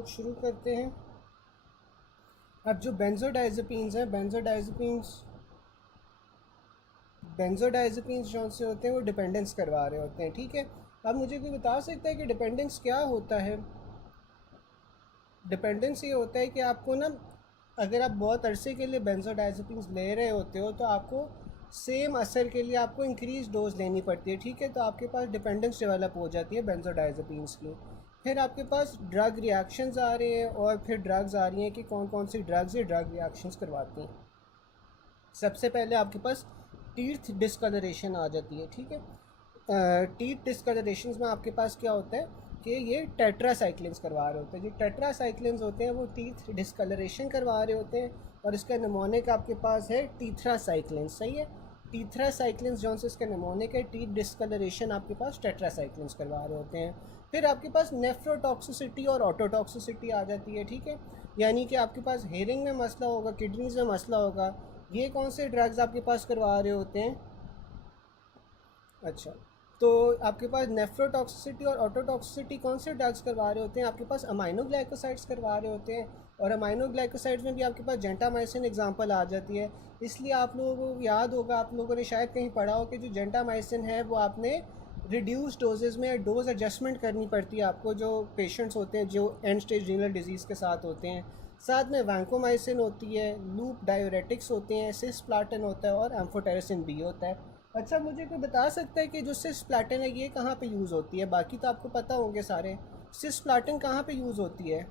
लोग शुरू करते हैं। अब जो बेंजोडाइज़ेपिन्स हैं, बेंजोडाइज़ेपिन्स जो से होते हैं वो डिपेंडेंस करवा रहे होते हैं, ठीक है। अब मुझे कोई बता सकता है कि डिपेंडेंस क्या होता है? डिपेंडेंस ये होता है कि आपको ना, अगर आप बहुत अरसे के लिए बेंजोडाइज़ेपिन्स ले रहे होते हो तो आपको सेम असर के लिए आपको इंक्रीज डोज लेनी पड़ती है, ठीक है। तो आपके पास डिपेंडेंस डेवलप हो जाती है बेंजोडाइज़ेपिन्स की। फिर आपके पास ड्रग रिएक्शंस आ रहे हैं और फिर ड्रग्स आ रही हैं कि कौन कौन सी ड्रग्स ये ड्रग रिएक्शंस करवाती हैं। सबसे पहले आपके पास टीथ डिस्कलरेशन आ जाती है, ठीक है। टीथ डिस्कलरेशन में आपके पास क्या होता है कि ये टेट्रासाइक्लिन्स करवा रहे होते हैं। जो टेट्रासाइक्लिन्स होते हैं वो टीथ डिस्कलरेशन करवा रहे होते हैं, और इसका निमोनिक आपके पास है टीथरासाइक्लिन्स, सही है। टीथरासाइक्लिन्स जो से इसका निमोनिक है, टीथ डिस्कलरेशन आपके पास टेट्रासाइक्लिन्स करवा रहे होते हैं। फिर आपके पास नेफ्रोटॉक्सिसिटी और ऑटोटॉक्सिसिटी आ जाती है, ठीक है। यानी कि आपके पास हेयरिंग में मसला होगा, किडनीज में मसला होगा, ये कौन से ड्रग्स आपके पास करवा रहे होते हैं? अच्छा, तो आपके पास नेफ्रोटॉक्सिसिटी और ऑटोटॉक्सिसिटी कौन से ड्रग्स करवा रहे होते हैं? आपके पास अमाइनोग्लाइकोसाइड्स करवा रहे होते हैं, और अमाइनोग्लाइकोसाइड्स में भी आपके पास जेंटामाइसिन एग्जांपल आ जाती है। इसलिए आप लोगों को याद होगा, आप लोगों ने शायद कहीं पढ़ा हो कि जो जेंटामाइसिन है वो आपने रिड्यूस डोजेज़ में डोज एडजस्टमेंट करनी पड़ती है आपको, जो पेशेंट्स होते हैं जो एंड स्टेज रीनल डिजीज़ के साथ होते हैं। साथ में वैंकोमाइसिन होती है, लूप डायोरेटिक्स होते हैं, सिस्प्लाटिन होता है और एम्फोटेरिसिन बी होता है। अच्छा, मुझे कोई बता सकता है कि जो सिस्प्लाटिन है ये कहाँ पे यूज़ होती है? बाकी तो आपको पता होंगे सारे। सिस्प्लाटिन कहाँ पे यूज़ होती है?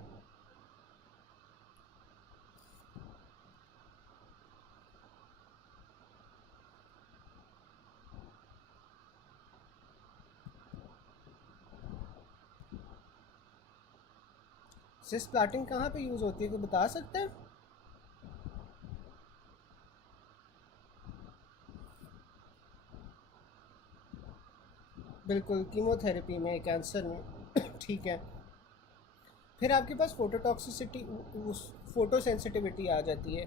सिस्प्लाटिन कहाँ पे यूज़ होती है, कोई बता सकता है? बिल्कुल, कीमोथेरेपी में, कैंसर में ठीक है। फिर आपके पास फोटोटॉक्सिसिटी, फोटो सेंसिटिविटी आ जाती है।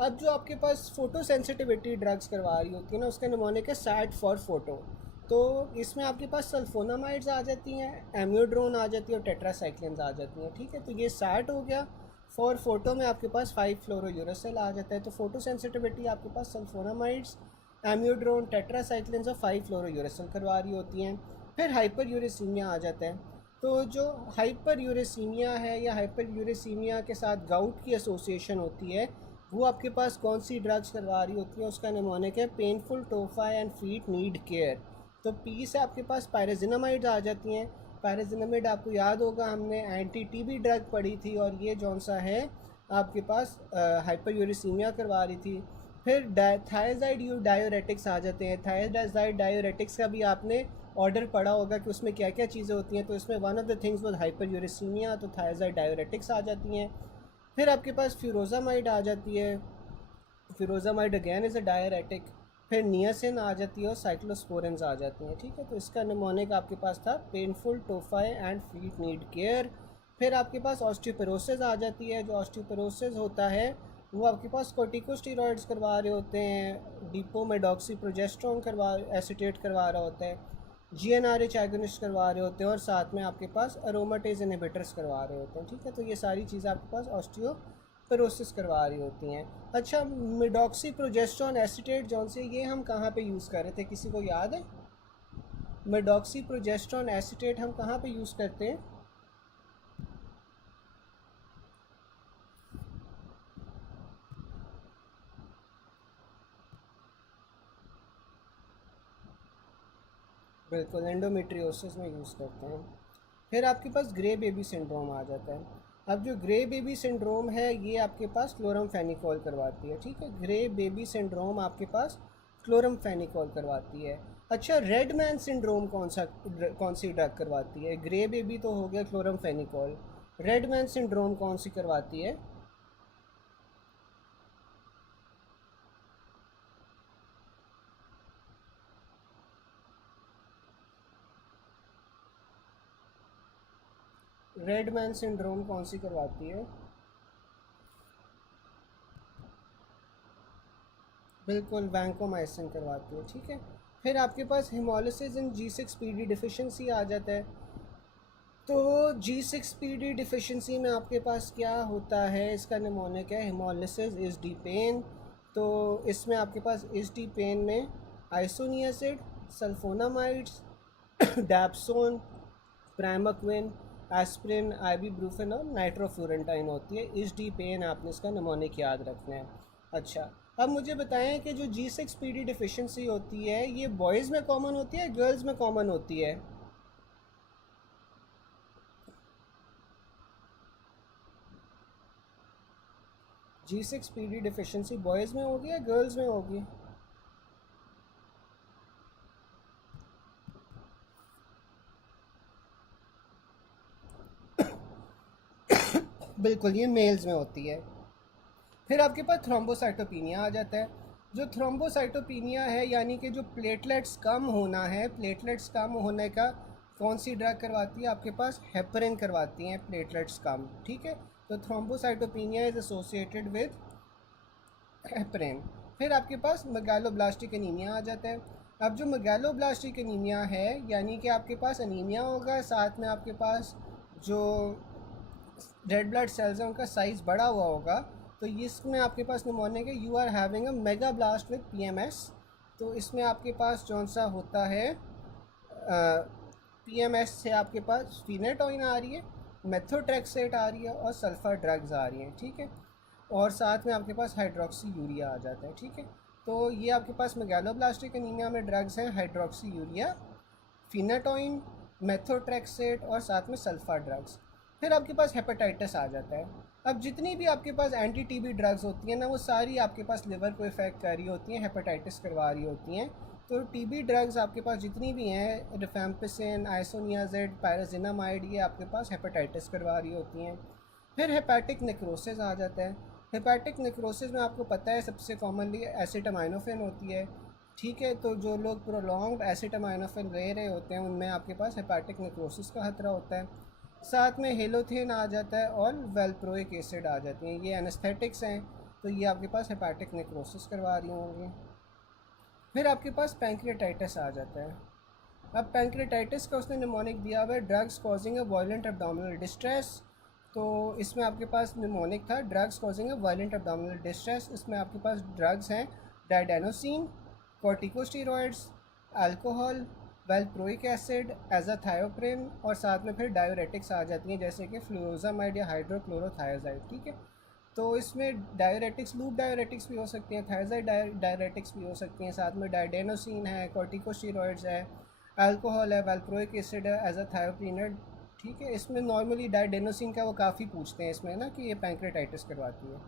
अब जो आपके पास फोटो सेंसिटिविटी ड्रग्स करवा रही होती है ना, उसका निमोनिक है सैड फॉर फोटो। तो इसमें आपके पास सल्फोनामाइड्स आ जाती हैं, एम्योड्रोन आ जाती है और टेट्रासाइक्लिन्स आ जाती हैं, ठीक है। तो ये सैड हो गया। फॉर फोटो में आपके पास 5-फ्लोरोयूरेसिल आ जाता है। तो फोटो सेंसिटिविटी आपके पास सल्फोनामाइड्स, एम्योड्रोन, टेट्रासाइक्लिन्स और 5-फ्लोरोयूरेसिल करवा रही होती हैं। फिर हाइपर यूरेसीमिया आ जाता है। तो जो हाइपर यूरेसीमिया है या हाइपर यूरेसीमिया के साथ गाउट की एसोसिएशन होती है, वो आपके पास कौन सी ड्रग्स करवा रही होती है? उसका निमोनिक है painful tophi and feet need care. तो पी से आपके पास पायरेजिनामाइड्स आ जाती हैं। पायरेजिनामाइड आपको याद होगा, हमने एंटी टीबी ड्रग पढ़ी थी, और ये जौन सा है आपके पास हाइपर यूरेसीमिया करवा रही थी। फिर थायजाइड यू डायोरेटिक्स आ जाते हैं। थायजाइड डायोरेटिक्स का भी आपने ऑर्डर पढ़ा होगा कि उसमें क्या क्या चीज़ें होती हैं। तो इसमें वन ऑफ द थिंग्स वो हाइपर यूरेसीमिया, तो थायजाइड डायोरेटिक्स आ जाती हैं। फिर आपके पास फ्यूरोजामाइड आ जाती है। फ्यूरोजामाइड अगेन इज़ अ डायरेटिक। फिर नियासिन आ जाती है और साइक्लोस्पोरेंस आ जाती हैं, ठीक है। तो इसका निमोनिक आपके पास था painful tophi and feet need care. फिर आपके पास ऑस्टियोपोरोसिस आ जाती है। जो ऑस्टियोपोरोसिस होता है वो आपके पास कोर्टिकोस्टेरॉइड्स करवा रहे होते हैं, डिपोमेडॉक्सी प्रोजेस्ट्रॉन करवा एसिटेट करवा रहा होता है, जीएनआरएच एगोनिस्ट करवा रहे होते हैं, और साथ में आपके पास अरोमाटेज इनहिबिटर्स करवा रहे होते हैं, ठीक है। तो ये सारी चीज़ें आपके पास ऑस्टियोपोरोसिस करवा रही होती हैं। अच्छा, मिडॉक्सी प्रोजेस्ट्रॉन एसिटेट जौन से ये हम कहाँ पे यूज़ कर रहे थे, किसी को याद है? मिडॉक्सी प्रोजेस्ट्रॉन एसिटेट हम कहाँ पे यूज़ करते हैं? बिल्कुल, एंडोमेट्रियोसिस में यूज़ करते हैं। फिर आपके पास ग्रे बेबी सिंड्रोम आ जाता है। अब जो ग्रे बेबी सिंड्रोम है ये आपके पास क्लोरमफेनिकोल करवाती है, ठीक है। ग्रे बेबी सिंड्रोम आपके पास क्लोरमफेनिकोल करवाती है। अच्छा, रेड मैन सिंड्रोम कौन सी ड्रग करवाती है? ग्रे बेबी तो हो गया क्लोरमफेनिकोल, रेड मैन सिंड्रोम कौन सी करवाती है? रेड मैन सिंड्रोम कौन सी करवाती है? बिल्कुल, वैंकोमाइसिन करवाती है, ठीक है। फिर आपके पास हिमोलिसिस इन G6PD डिफिशिएंसी आ जाता है। तो G6PD डिफिशिएंसी में आपके पास क्या होता है, इसका निमोनिक है हेमोलिसिस इज डी पेन। तो इसमें आपके पास इस डी पेन में आइसोनियासिड, सल्फोनामाइड्स, डैप्सोन, प्राइमक्विन, एस्प्रिन, आइबुप्रोफेन और नाइट्रोफ्लोरेंटाइन होती है। इस डी पेन आपने इसका निमोनिक याद रखना है। अच्छा, अब मुझे बताएं कि जो G6PD डिफिशिएंसी होती है ये बॉयज़ में कॉमन होती है, गर्ल्स में कॉमन होती है? G6PD डिफिशिएंसी बॉयज़ में होगी या गर्ल्स में होगी? बिल्कुल, ये मेल्स में होती है। फिर आपके पास थ्रोम्बोसाइटोपिनिया आ जाता है। जो थ्रोम्बोसाइटोपिनिया है यानी कि जो प्लेटलेट्स कम होना है, प्लेटलेट्स कम होने का कौन सी ड्रग करवाती है आपके पास? हेपरिन करवाती हैं प्लेटलेट्स कम, ठीक है। तो thrombocytopenia is associated with heparin. फिर आपके पास मेगालोब्लास्टिक एनीमिया आ जाता है। अब जो मेगालोब्लास्टिक एनीमिया है यानी कि आपके पास एनीमिया होगा, साथ में आपके पास जो रेड ब्लड सेल्स हैं उनका साइज़ बड़ा हुआ होगा। तो इसमें आपके पास निमोनिक है, you are having a mega blast with PMS। तो इसमें आपके पास कौन सा होता है, PMS से आपके पास फिनेटोइन आ रही है, मेथोट्रेक्सेट आ रही है और सल्फर ड्रग्स आ रही हैं, ठीक है। और साथ में आपके पास हाइड्रोक्सी यूरिया आ जाता है, ठीक है। तो ये आपके पास मेगालोब्लास्टिक एनीमिया में ड्रग्स हैं, हाइड्रोक्सी यूरिया, फिनेटोइन, मेथोट्रेक्सेट और साथ में सल्फर ड्रग्स। फिर आपके पास हेपेटाइटिस आ जाता है। अब जितनी भी आपके पास एंटी टीबी ड्रग्स होती हैं ना, वो सारी आपके पास लिवर को इफेक्ट कर रही होती हैं, हेपेटाइटिस करवा रही होती हैं। तो टीबी ड्रग्स आपके पास जितनी भी हैं, रिफेम्पिसिन, आइसोनियाजिड, पायराजिनामाइड, ये आपके पास हेपेटाइटिस करवा रही होती हैं। फिर हेपेटिक नेक्रोसिस आ जाता है। हेपेटिक नेक्रोसिस में आपको पता है सबसे कॉमनली एसिटामाइनोफेन होती है, ठीक है। तो जो लोग प्रोलॉन्ग्ड एसिटामाइनोफेन ले रहे होते हैं उनमें आपके पास हेपेटिक नेक्रोसिस का खतरा होता है। साथ में हेलोथेन आ जाता है और वेल्प्रोइक एसिड आ जाती हैं, ये एनेस्थेटिक्स हैं। तो ये आपके पास हेपेटिक नेक्रोसिस करवा रही होंगी। फिर आपके पास पैंक्रियाटाइटिस आ जाता है। अब पैंक्रियाटाइटिस का उसने निमोनिक दिया हुआ है, drugs causing a violent abdominal distress. तो इसमें आपके पास निमोनिक था, drugs causing a violent abdominal distress. इसमें आपके पास ड्रग्स हैं डाइडेनोसिन, कॉर्टिकोस्टेरॉइड्स, अल्कोहल, वेल्प्रोइक एसिड, एजाथायोप्रिन और साथ में फिर डायूरेटिक्स आ जाती हैं जैसे कि फ्लूरोजामाइड या हाइड्रोक्लोरोथायोजाइड, ठीक है। तो इसमें डायूरेटिक्स, लूप डायूरेटिक्स भी हो सकती हैं, थायजाइड डायूरेटिक्स भी हो सकती हैं, साथ में डाइडेनोसिन है, कॉर्टिकोस्टेरॉइड्स है, अल्कोहल है, वेल्प्रोइक एसिड है, एजाथायोप्रिन है, ठीक है। इसमें नॉर्मली डाइडेनोसिन का वो काफ़ी पूछते हैं इसमें ना कि ये पैंक्रेटाइटिस करवाती है।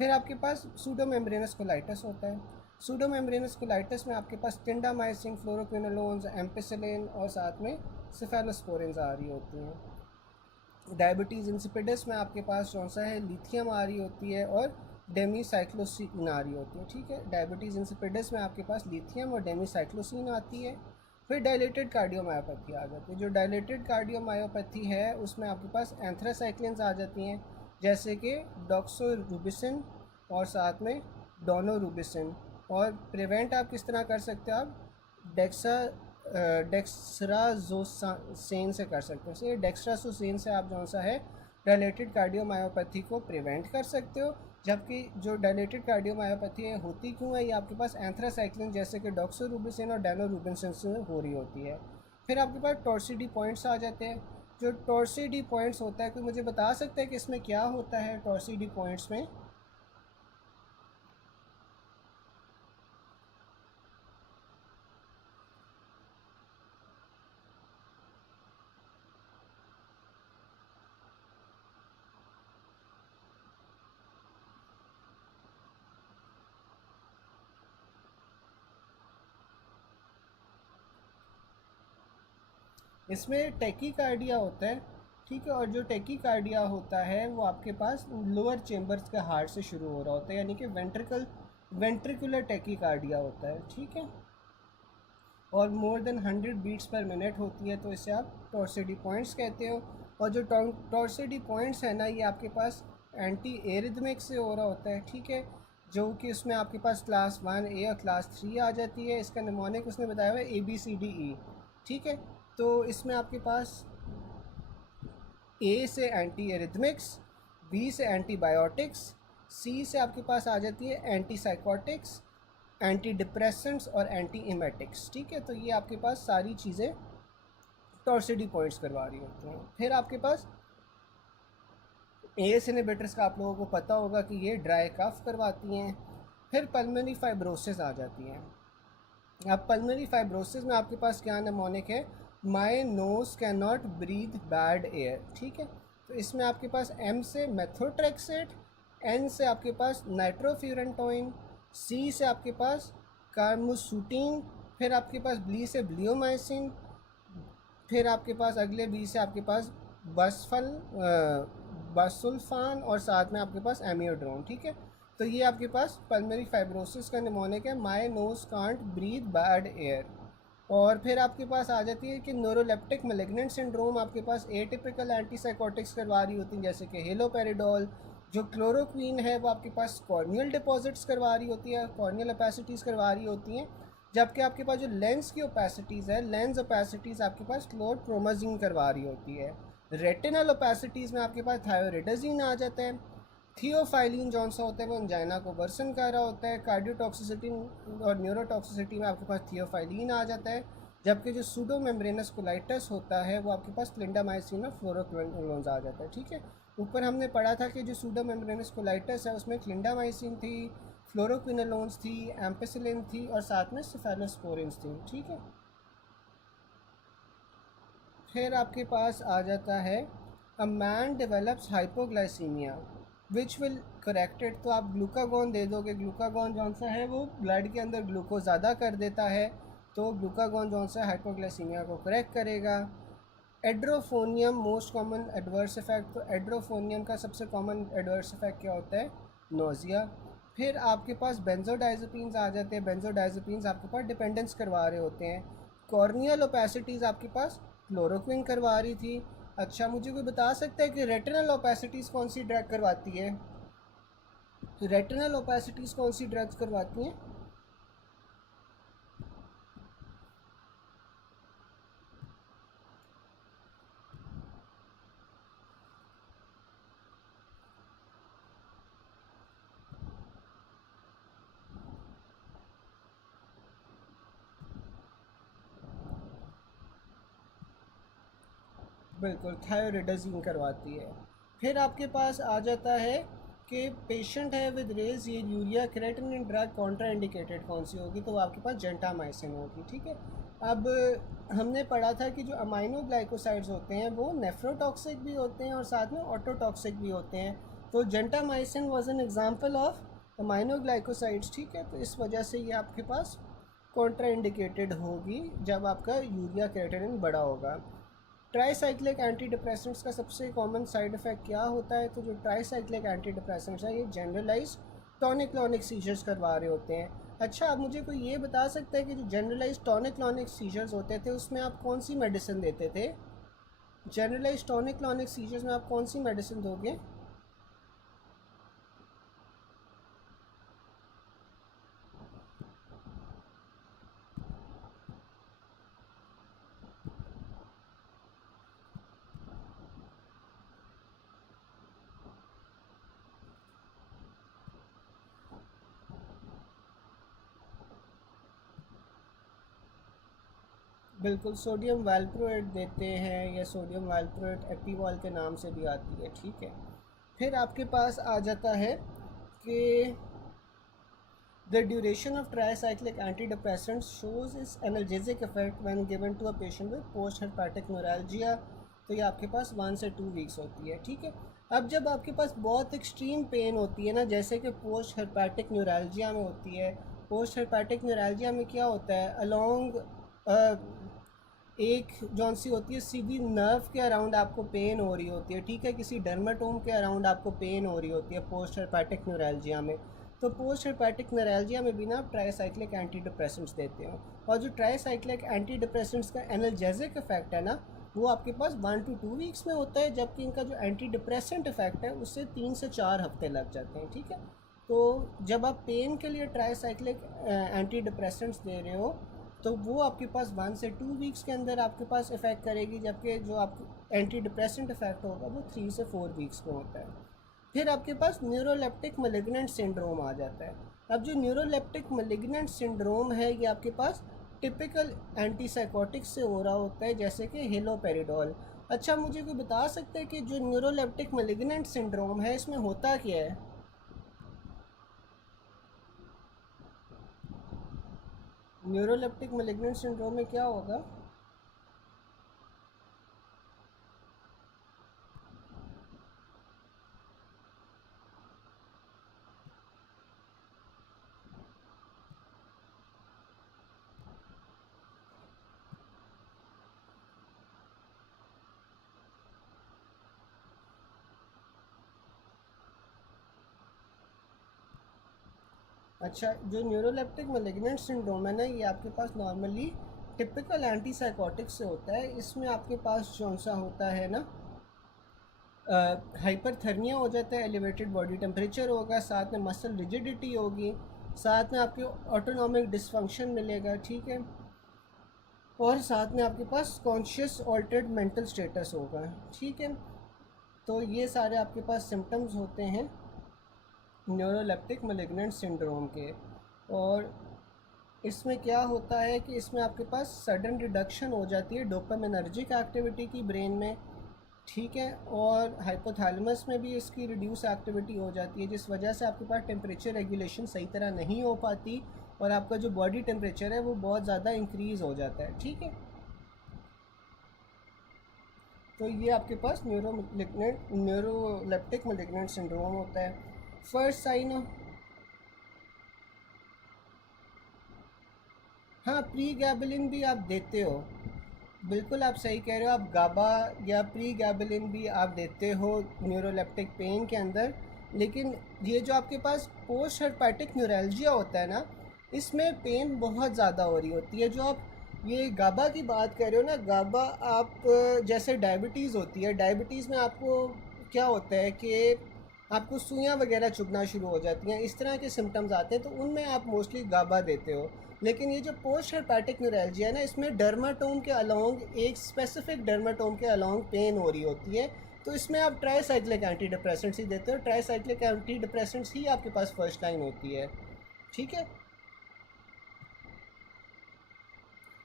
फिर आपके पास सूडोमेम्ब्रेनस कोलाइटिस होता है। सूडोमेम्ब्रेनस कोलाइटिस में आपके पास टिंडामाइसिन, फ्लोरोक्विनोलोन्स, एम्पिसिलिन और साथ में सिफेलोस्पोरिन्स आ रही होती हैं। डायबिटीज़ इंसिपिडस में आपके पास कौन सा है, लिथियम आ रही होती है और डेमीसाइक्लोसिन आ रही होती है, ठीक है। डायबिटीज़ इंसिपिडस में आपके पास लिथियम और डेमीसाइक्लोसिन आती है। फिर डायलेटेड कार्डियोमायोपैथी आ जाती है। जो डायलेटेड कार्डियोमायोपैथी है उसमें आपके पास एंथ्रासाइक्लिन्स आ जाती हैं जैसे कि डॉक्सोरूबिसिन और साथ में डोनोरूबिसिन। और प्रिवेंट आप किस तरह कर सकते हो, आप डेक्सराजोसेन से कर सकते हो। तो ये डेक्सराजोसेन से आप जो सा है डायलेटेड कार्डियोमायोपैथी को प्रिवेंट कर सकते हो। जबकि जो डायलेटेड कार्डियोमायोपैथी है होती क्यों है, ये आपके पास एंथ्रासाइक्लिन जैसे कि डॉक्सोरूबिसिन और डैनोरूबिसिन से हो रही होती है। फिर आपके पास टॉर्सिडी पॉइंट्स आ जाते हैं। जो टॉर्सिडी पॉइंट्स होता है, कोई मुझे बता सकता है कि इसमें क्या होता है टॉर्सिडी पॉइंट्स में? इसमें टेकीकार्डिया होता है, ठीक है। और जो टेकीकार्डिया होता है वो आपके पास लोअर चेम्बर्स के हार्ट से शुरू हो रहा होता है यानी कि वेंट्रिकुलर टेकीकार्डिया होता है, ठीक है। और more than 100 beats per minute होती है, तो इसे आप टॉर्सिडी पॉइंट्स कहते हो। और जो टॉर्सिडी पॉइंट्स है ना, ये आपके पास एंटी एरिथमिक से हो रहा होता है, ठीक है। जो कि उसमें आपके पास क्लास 1A और क्लास 3 आ जाती है। इसका निमोनिक उसने बताया हुआ है ABCDE, ठीक है। तो इसमें आपके पास ए से एंटी एरिथमिक्स, बी से एंटीबायोटिक्स, सी से आपके पास आ जाती है एंटी साइकोटिक्स, एंटी डिप्रेसेंट्स और एंटी इमेटिक्स। ठीक है, तो ये आपके पास सारी चीज़ें टॉर्सिडी पॉइंट्स करवा रही होती हैं। फिर आपके पास एएस इनहिबिटर्स का आप लोगों को पता होगा कि ये ड्राई कफ करवाती हैं। फिर पल्मोनरी फाइब्रोसिस आ जाती हैं। अब पल्मोनरी फाइब्रोसिस में आपके पास क्या निमोनिक है, my nose can not breathe bad air. ठीक है, तो इसमें आपके पास एम से मेथोट्रेक्सेट, एन से आपके पास नाइट्रोफ्यूरेंटोइन, सी से आपके पास कार्मोसूटिन, फिर आपके पास बी से ब्लियोमाइसिन, फिर आपके पास अगले बी से आपके पास बसुल्फान और साथ में आपके पास एमियोड्रोन। ठीक है, तो ये आपके पास पल्मोनरी फाइब्रोसिस का निमोनिक है, my nose can't breathe bad air. और फिर आपके पास आ जाती है कि न्यूरोलेप्टिक मैलिग्नेंट सिंड्रोम आपके पास एटिपिकल एंटीसाइकोटिक्स करवा रही होती हैं, जैसे कि हेलोपेरिडोल। जो क्लोरोक्वीन है वो आपके पास कॉर्नियल डिपॉजिट्स करवा रही होती है, कॉर्नियल ओपेसिटीज़ करवा रही होती हैं। जबकि आपके पास जो लेंस की ओपेसिटीज़ है, लेंस ओपेसिटीज़ आपके पास क्लोरप्रोमाजीन करवा रही होती है। रेटिनल ओपेसिटीज़ में आपके पास थायोरिडाजीन आ जाता है। थियोफाइलिन जौन सा होता है वो अंजाइना को वर्सन कर रहा होता है। कार्डियोटॉक्सिसिटी और न्यूरोटॉक्सिसिटी में आपके पास थियोफाइलिन आ जाता है। जबकि जो सूडो मेम्ब्रेनस कोलाइटिस होता है वो आपके पास क्लिंडामाइसिन और फ्लोरोक्विनोलोन्स आ जाता है। ठीक है, ऊपर हमने पढ़ा था कि जो सूडो मेम्ब्रेनस कोलाइटिस है उसमें क्लिंडामाइसिन थी, फ्लोरोक्विनोलोन्स थी, एम्पेसिलिन थी और साथ में सेफेलोस्पोरिन्स थी। ठीक है, फिर आपके पास आ जाता है a man develops hypoglycaemia which will corrected. तो आप ग्लूकागॉन दे दोगे, ग्लूकागॉन जौन सा है वो ब्लड के अंदर ग्लूकोज ज़्यादा कर देता है, तो ग्लूकागॉन जौन सा हाइपोग्लाइसीमिया को करेक्ट करेगा। एड्रोफोनियम मोस्ट कॉमन एडवर्स इफेक्ट, तो एड्रोफोनियम का सबसे कॉमन एडवर्स इफेक्ट क्या होता है, नोज़िया। फिर आपके पास बेंजोडाइज़ेपिन्स आ जाते हैं, बेंजोडाइज़ेपिन्स आपके पास डिपेंडेंस करवा रहे होते हैं। कॉर्नियल ओपेसिटीज़ आपके पास क्लोरोक्विन करवा रही थी। अच्छा, मुझे कोई बता सकता है कि रेटिनल ओपेसिटीज़ कौन सी ड्रग करवाती है, रेटिनल ओपेसिटीज़ कौन सी ड्रग्स करवाती हैं? बिल्कुल, थायरोइडाजीन करवाती है। फिर आपके पास आ जाता है कि पेशेंट है विद रेज ये urea creatinine drug Contra indicated कौन सी होगी, तो आपके पास जेंटामाइसिन होगी। ठीक है, अब हमने पढ़ा था कि जो अमाइनो ग्लाइकोसाइड्स होते हैं वो नेफ्रोटॉक्सिक भी होते हैं और साथ में ऑटोटॉक्सिक भी होते हैं। तो gentamicin was an example of amino glycosides. ठीक है, तो इस वजह से ये आपके पास कॉन्ट्रा इंडिकेटेड होगी जब आपका यूरिया क्रेटिनिन बड़ा होगा। ट्राईसाइक्लिक एंटी डिप्रेसेंट्स का सबसे कॉमन साइड इफ़ेक्ट क्या होता है, तो जो ट्राईसाइक्लिक एंटी डिप्रेसेंट्स है ये जनरलाइज टॉनिक क्लॉनिक सीजर्स करवा रहे होते हैं। अच्छा, आप मुझे कोई ये बता सकता है कि जो जनरलाइज टॉनिक क्लॉनिक सीजर्स होते थे उसमें आप कौन सी मेडिसिन देते थे, जनरलाइज टॉनिक क्लॉनिक सीजर्स में आप कौन सी मेडिसिन दोगे? बिल्कुल, सोडियम वैल्प्रोएट देते हैं या सोडियम वैल्प्रोएट एपीवॉल के नाम से भी आती है। ठीक है, फिर आपके पास आ जाता है कि the duration of tricyclic antidepressant shows its analgesic effect when given to a patient with post herpetic neuralgia. तो ये आपके पास 1 से 2 वीक्स होती है। ठीक है, अब जब आपके पास बहुत एक्सट्रीम पेन होती है ना, जैसे कि पोस्ट हेपेटिक न्यूरैल्जिया में होती है, पोस्ट हेपेटिक न्यूरैल्जिया में क्या होता है, अलोंग एक जौन सी होती है सीधी नर्व के अराउंड आपको पेन हो रही होती है। ठीक है, किसी डर्माटोम के अराउंड आपको पेन हो रही होती है पोस्ट हेपेटिक न्यूरैल्जिया में। तो पोस्ट हेपेटिक न्यूरैल्जिया में भी ना आप ट्राईसाइक्लिक एंटी डिप्रेसेंट्स देते हो, और जो ट्राईसाइक्लिक एंटी डिप्रेसेंट्स का एनाल्जेसिक इफेक्ट है ना वो आपके पास 1 to 2 वीक्स में होता है, जबकि इनका जो एंटी डिप्रेसेंट इफेक्ट है उससे 3 से 4 हफ्ते लग जाते हैं। ठीक है, तो जब आप पेन के लिए ट्राईसाइक्लिक एंटी डिप्रेसेंट्स दे रहे हो तो वो आपके पास 1 से 2 वीक्स के अंदर आपके पास इफ़ेक्ट करेगी, जबकि जो आपको एंटी डिप्रेसेंट इफेक्ट होगा वो 3 से 4 वीक्स में होता है। फिर आपके पास न्यूरोलेप्टिक मैलिग्नेंट सिंड्रोम आ जाता है। अब जो न्यूरोलेप्टिक मैलिग्नेंट सिंड्रोम है ये आपके पास टिपिकल एंटीसाइकोटिक से हो रहा होता है, जैसे कि हेलोपेरिडोल। अच्छा, मुझे कोई बता सकता है कि जो न्यूरोलेप्टिक मैलिग्नेंट सिंड्रोम है इसमें होता क्या है? न्यूरोलेप्टिक मैलिग्नेंट सिंड्रोम में क्या होगा? अच्छा, जो न्यूरोलेप्टिक मैलिग्नेंट सिंड्रोम है ना, ये आपके पास नॉर्मली टिपिकल एंटीसाइकोटिक से होता है। इसमें आपके पास कौन सा होता है ना, हाइपरथर्मिया हो जाता है, एलिवेटेड बॉडी टेम्परेचर होगा, साथ में मसल रिजिडिटी होगी, साथ में आपके ऑटोनॉमिक डिसफंक्शन मिलेगा, ठीक है, और साथ में आपके पास कॉन्शियस ऑल्टर्ड मेंटल स्टेटस होगा, ठीक है। तो ये सारे आपके पास सिम्टम्स होते हैं न्यूरोलेप्टिक मैलिग्नेंट सिंड्रोम के। और इसमें क्या होता है कि इसमें आपके पास सडन रिडक्शन हो जाती है डोपामिनर्जिक एक्टिविटी की ब्रेन में, ठीक है, और हाइपोथैलेमस में भी इसकी रिड्यूस एक्टिविटी हो जाती है, जिस वजह से आपके पास टेम्परेचर रेगुलेशन सही तरह नहीं हो पाती और आपका जो बॉडी टेम्परेचर है वो बहुत ज़्यादा इंक्रीज़ हो जाता है, ठीक है। तो ये आपके पास न्यूरोलेप्टिक मैलिग्नेंट सिंड्रोम होता है। फर्स्ट साइन, हाँ, प्री गैबलिन भी आप देते हो, बिल्कुल आप सही कह रहे हो, आप गाबा या प्री गैबलिन भी आप देते हो न्यूरोलेप्टिक पेन के अंदर। लेकिन ये जो आपके पास पोस्ट हेपेटिक न्यूरल्जिया होता है ना, इसमें पेन बहुत ज़्यादा हो रही होती है। जो आप ये गाबा की बात कर रहे हो ना, गाबा आप जैसे डायबिटीज़ होती है, डायबिटीज़ में आपको क्या होता है कि आपको सुइयाँ वगैरह चुभना शुरू हो जाती हैं, इस तरह के सिम्टम्स आते हैं, तो उनमें आप मोस्टली गाबा देते हो। लेकिन ये जो पोस्ट हेपेटिक न्यूरल्जिया है ना, इसमें डर्माटोम के अलोंग, एक स्पेसिफिक डर्माटोम के अलोंग पेन हो रही होती है, तो इसमें आप ट्राईसाइक्लिक एंटी डिप्रेसेंट्स ही देते हो। ट्राईसाइक्लिक एंटी डिप्रेसेंट्स ही आपके पास फर्स्ट लाइन होती है, ठीक है।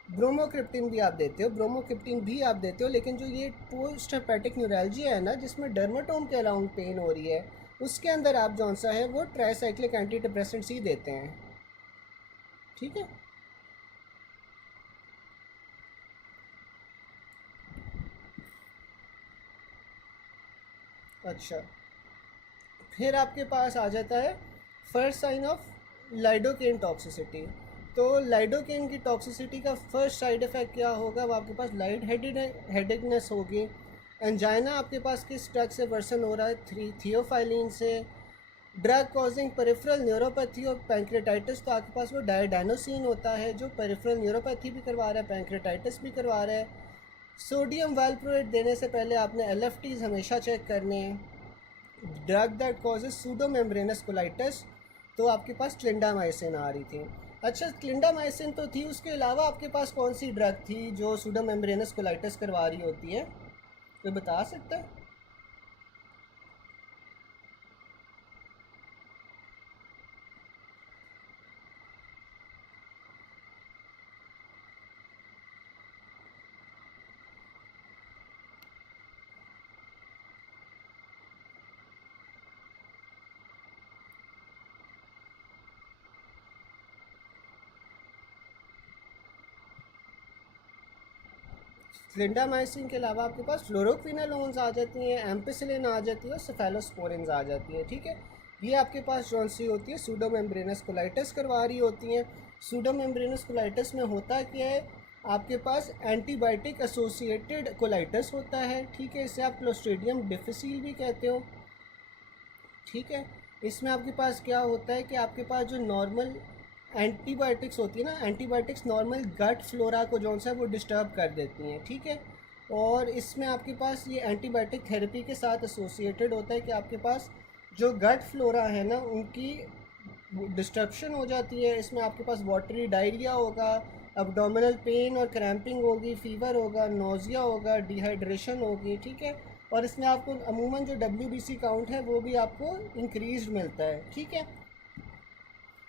ब्रोमोक्रिप्टिन भी आप देते हो, ब्रोमोक्रिप्टिन भी आप देते हो, लेकिन जो ये पोस्ट हेपेटिक न्यूरल्जिया है ना, जिसमें डर्माटोम के अलाउंग पेन हो रही है, उसके अंदर आप जौन सा है वो ट्राईसाइक्लिक एंटी डिप्रेसेंट्स ही देते हैं, ठीक है। अच्छा, फिर आपके पास आ जाता है first sign of lidocaine toxicity. तो लाइडोकेन की टॉक्सिसिटी का फर्स्ट साइड इफ़ेक्ट क्या होगा? वो आपके पास लाइट हेडेडनेस होगी। एंजाइना आपके पास किस ड्रग से वर्सन हो रहा है? थियोफाइलिन से। ड्रग कॉजिंग पेरिफेरल न्यूरोपैथी और पैंक्रेटाइटिस, तो आपके पास वो डायडाइनोसिन होता है जो पेरिफेरल न्यूरोपैथी भी करवा रहा है, पैंक्रेटाइटिस भी करवा रहा है। सोडियम वैल्प्रोएट देने से पहले आपने एलएफटीज हमेशा चेक करने हैं। ड्रग दैट कॉजेज सूडोमेम्ब्रेनस कोलाइटिस, तो आपके पास क्लिंडामाइसिन आ रही थी। अच्छा, क्लिंडामाइसिन तो थी, उसके अलावा आपके पास कौन सी ड्रग थी जो सूडोमेम्ब्रेनस कोलाइटिस करवा रही होती है? कोई बता सकता है? क्लिंडामाइसिन के अलावा आपके पास फ्लोरोक्विनालोन्स आ जाती हैं, एम्पिसिलिन आ जाती है और सेफेलोस्पोरिन्स आ जाती है, ठीक है। ये आपके पास कौन सी होती है? सूडोमेम्ब्रेनस कोलाइटिस करवा रही होती हैं। सूडोमेम्ब्रेनस कोलाइटिस में होता क्या है? आपके पास एंटीबायोटिक एसोसिएटेड कोलाइटिस होता है, ठीक है, इसे आप क्लोस्ट्रीडियम डिफिसिल भी कहते हो, ठीक है। इसमें आपके पास क्या होता है कि आपके पास जो नॉर्मल एंटीबायोटिक्स होती है ना, एंटीबायोटिक्स नॉर्मल गट फ्लोरा को जो सा है वो डिस्टर्ब कर देती हैं, ठीक है। और इसमें आपके पास ये एंटीबायोटिक थेरेपी के साथ एसोसिएटेड होता है कि आपके पास जो गट फ्लोरा है ना उनकी डिस्ट्रप्शन हो जाती है। इसमें आपके पास वाटरी डायरिया होगा, अब्डोमिनल पेन और क्रैम्पिंग होगी, फीवर होगा, नोज़िया होगा, डिहाइड्रेशन होगी, ठीक है। और इसमें आपको अमूमन जो WBC काउंट है वो भी आपको इंक्रीज मिलता है, ठीक है।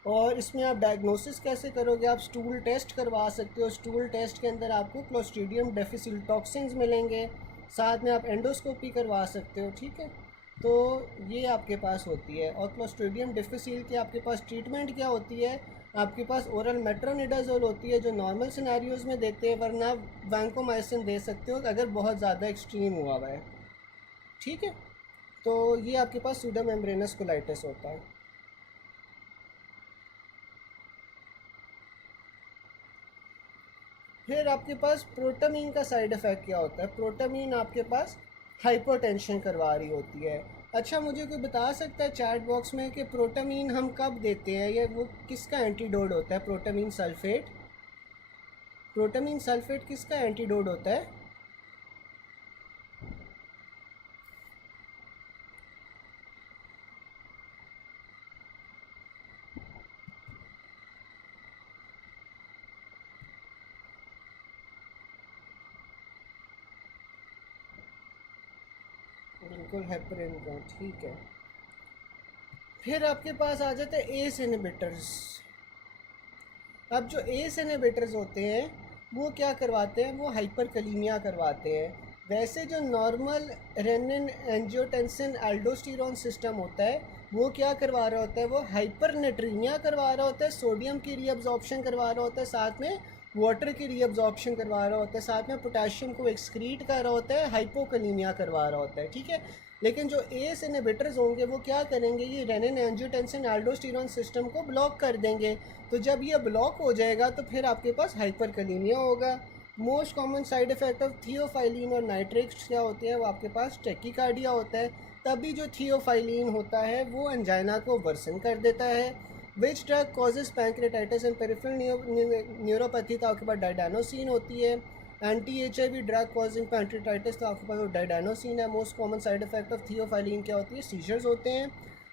और इसमें आप डायग्नोसिस कैसे करोगे, आप स्टूल टेस्ट करवा सकते हो। स्टूल टेस्ट के अंदर आपको क्लोस्ट्रीडियम डिफिसिल टॉक्सिन्स मिलेंगे, साथ में आप एंडोस्कोपी करवा सकते हो, ठीक है। तो ये आपके पास होती है। और क्लोस्ट्रीडियम डिफिसिल की आपके पास ट्रीटमेंट क्या होती है, आपके पास ओरल मेट्रोनिडाजोल होती है जो नॉर्मल सिनेरियोज़ में देते हैं, वरना वैंकोमाइसिन दे सकते हो अगर बहुत ज़्यादा एक्सट्रीम हुआ हुआ है, ठीक है। तो ये आपके पास सूडोमेम्ब्रेनस कोलाइटिस होता है। फिर आपके पास प्रोटामीन का साइड इफ़ेक्ट क्या होता है। प्रोटामीन आपके पास हाइपरटेंशन करवा रही होती है। अच्छा, मुझे कोई बता सकता है चैट बॉक्स में कि प्रोटामीन हम कब देते हैं, या वो किसका एंटीडोट होता है। प्रोटामीन सल्फेट, प्रोटामीन सल्फेट किसका एंटीडोट होता है। बिल्कुल हेपरिन का, ठीक है। फिर आपके पास आ जाते हैं एस इनहिबिटर्स। अब जो एस इनहिबिटर्स होते हैं वो क्या करवाते हैं, वो हाइपरकलीमिया करवाते हैं। वैसे जो normal renin angiotensin aldosterone system होता है वो क्या करवा रहा होता है, वो हाइपरनेट्रीमिया करवा रहा होता है, सोडियम की रीअब्जॉर्प्शन करवा रहा होता है, साथ में वाटर की रीअब्जॉर्प्शन करवा रहा होता है, साथ में पोटेशियम को एक्सक्रीट कर रहा होता है, हाइपोकलीमिया करवा रहा होता है, ठीक है। लेकिन जो एस इनहिबिटर्स होंगे वो क्या करेंगे, ये रेनिन एंजियोटेंसिन एल्डोस्टेरोन सिस्टम को ब्लॉक कर देंगे। तो जब ये ब्लॉक हो जाएगा तो फिर आपके पास हाइपरकलीमिया होगा। Most common side effect of theophylline और नाइट्रेट्स क्या होते हैं, वो आपके पास टेकिकार्डिया होता है। तभी जो थियोफाइलिन होता है वो एंजाइना को वर्सन कर देता है। Which drug causes pancreatitis and peripheral neuropathy, तो आपके पास डाइडानोसिन होती है। Anti HIV drug causing pancreatitis, तो आपके पास डाइडानोसिन है। Most common side effect of theophylline क्या होती है, सीजर्स होते हैं।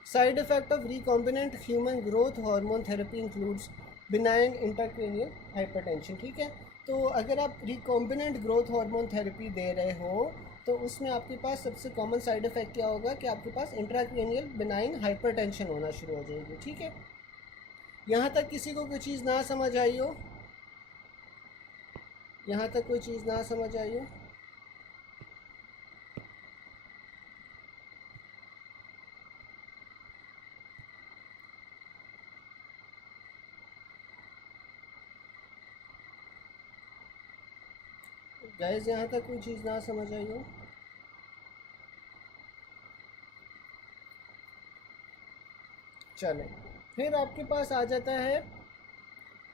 Side effect of recombinant human growth hormone therapy includes benign intracranial hypertension, ठीक है। तो अगर आप रिकॉम्बिनेंट ग्रोथ हार्मोन थेरेपी दे रहे हो तो उसमें आपके पास सबसे कॉमन साइड इफेक्ट क्या होगा कि आपके पास इंट्राक्रैनियल बिनाइन हाइपरटेंशन होना शुरू हो जाएगी, ठीक है। यहाँ तक किसी को कोई चीज़ ना समझ आई हो, यहाँ तक कोई चीज़ ना समझ आई हो। गाइस, यहाँ तक कोई चीज़ ना समझ आई हो। चले, फिर आपके पास आ जाता है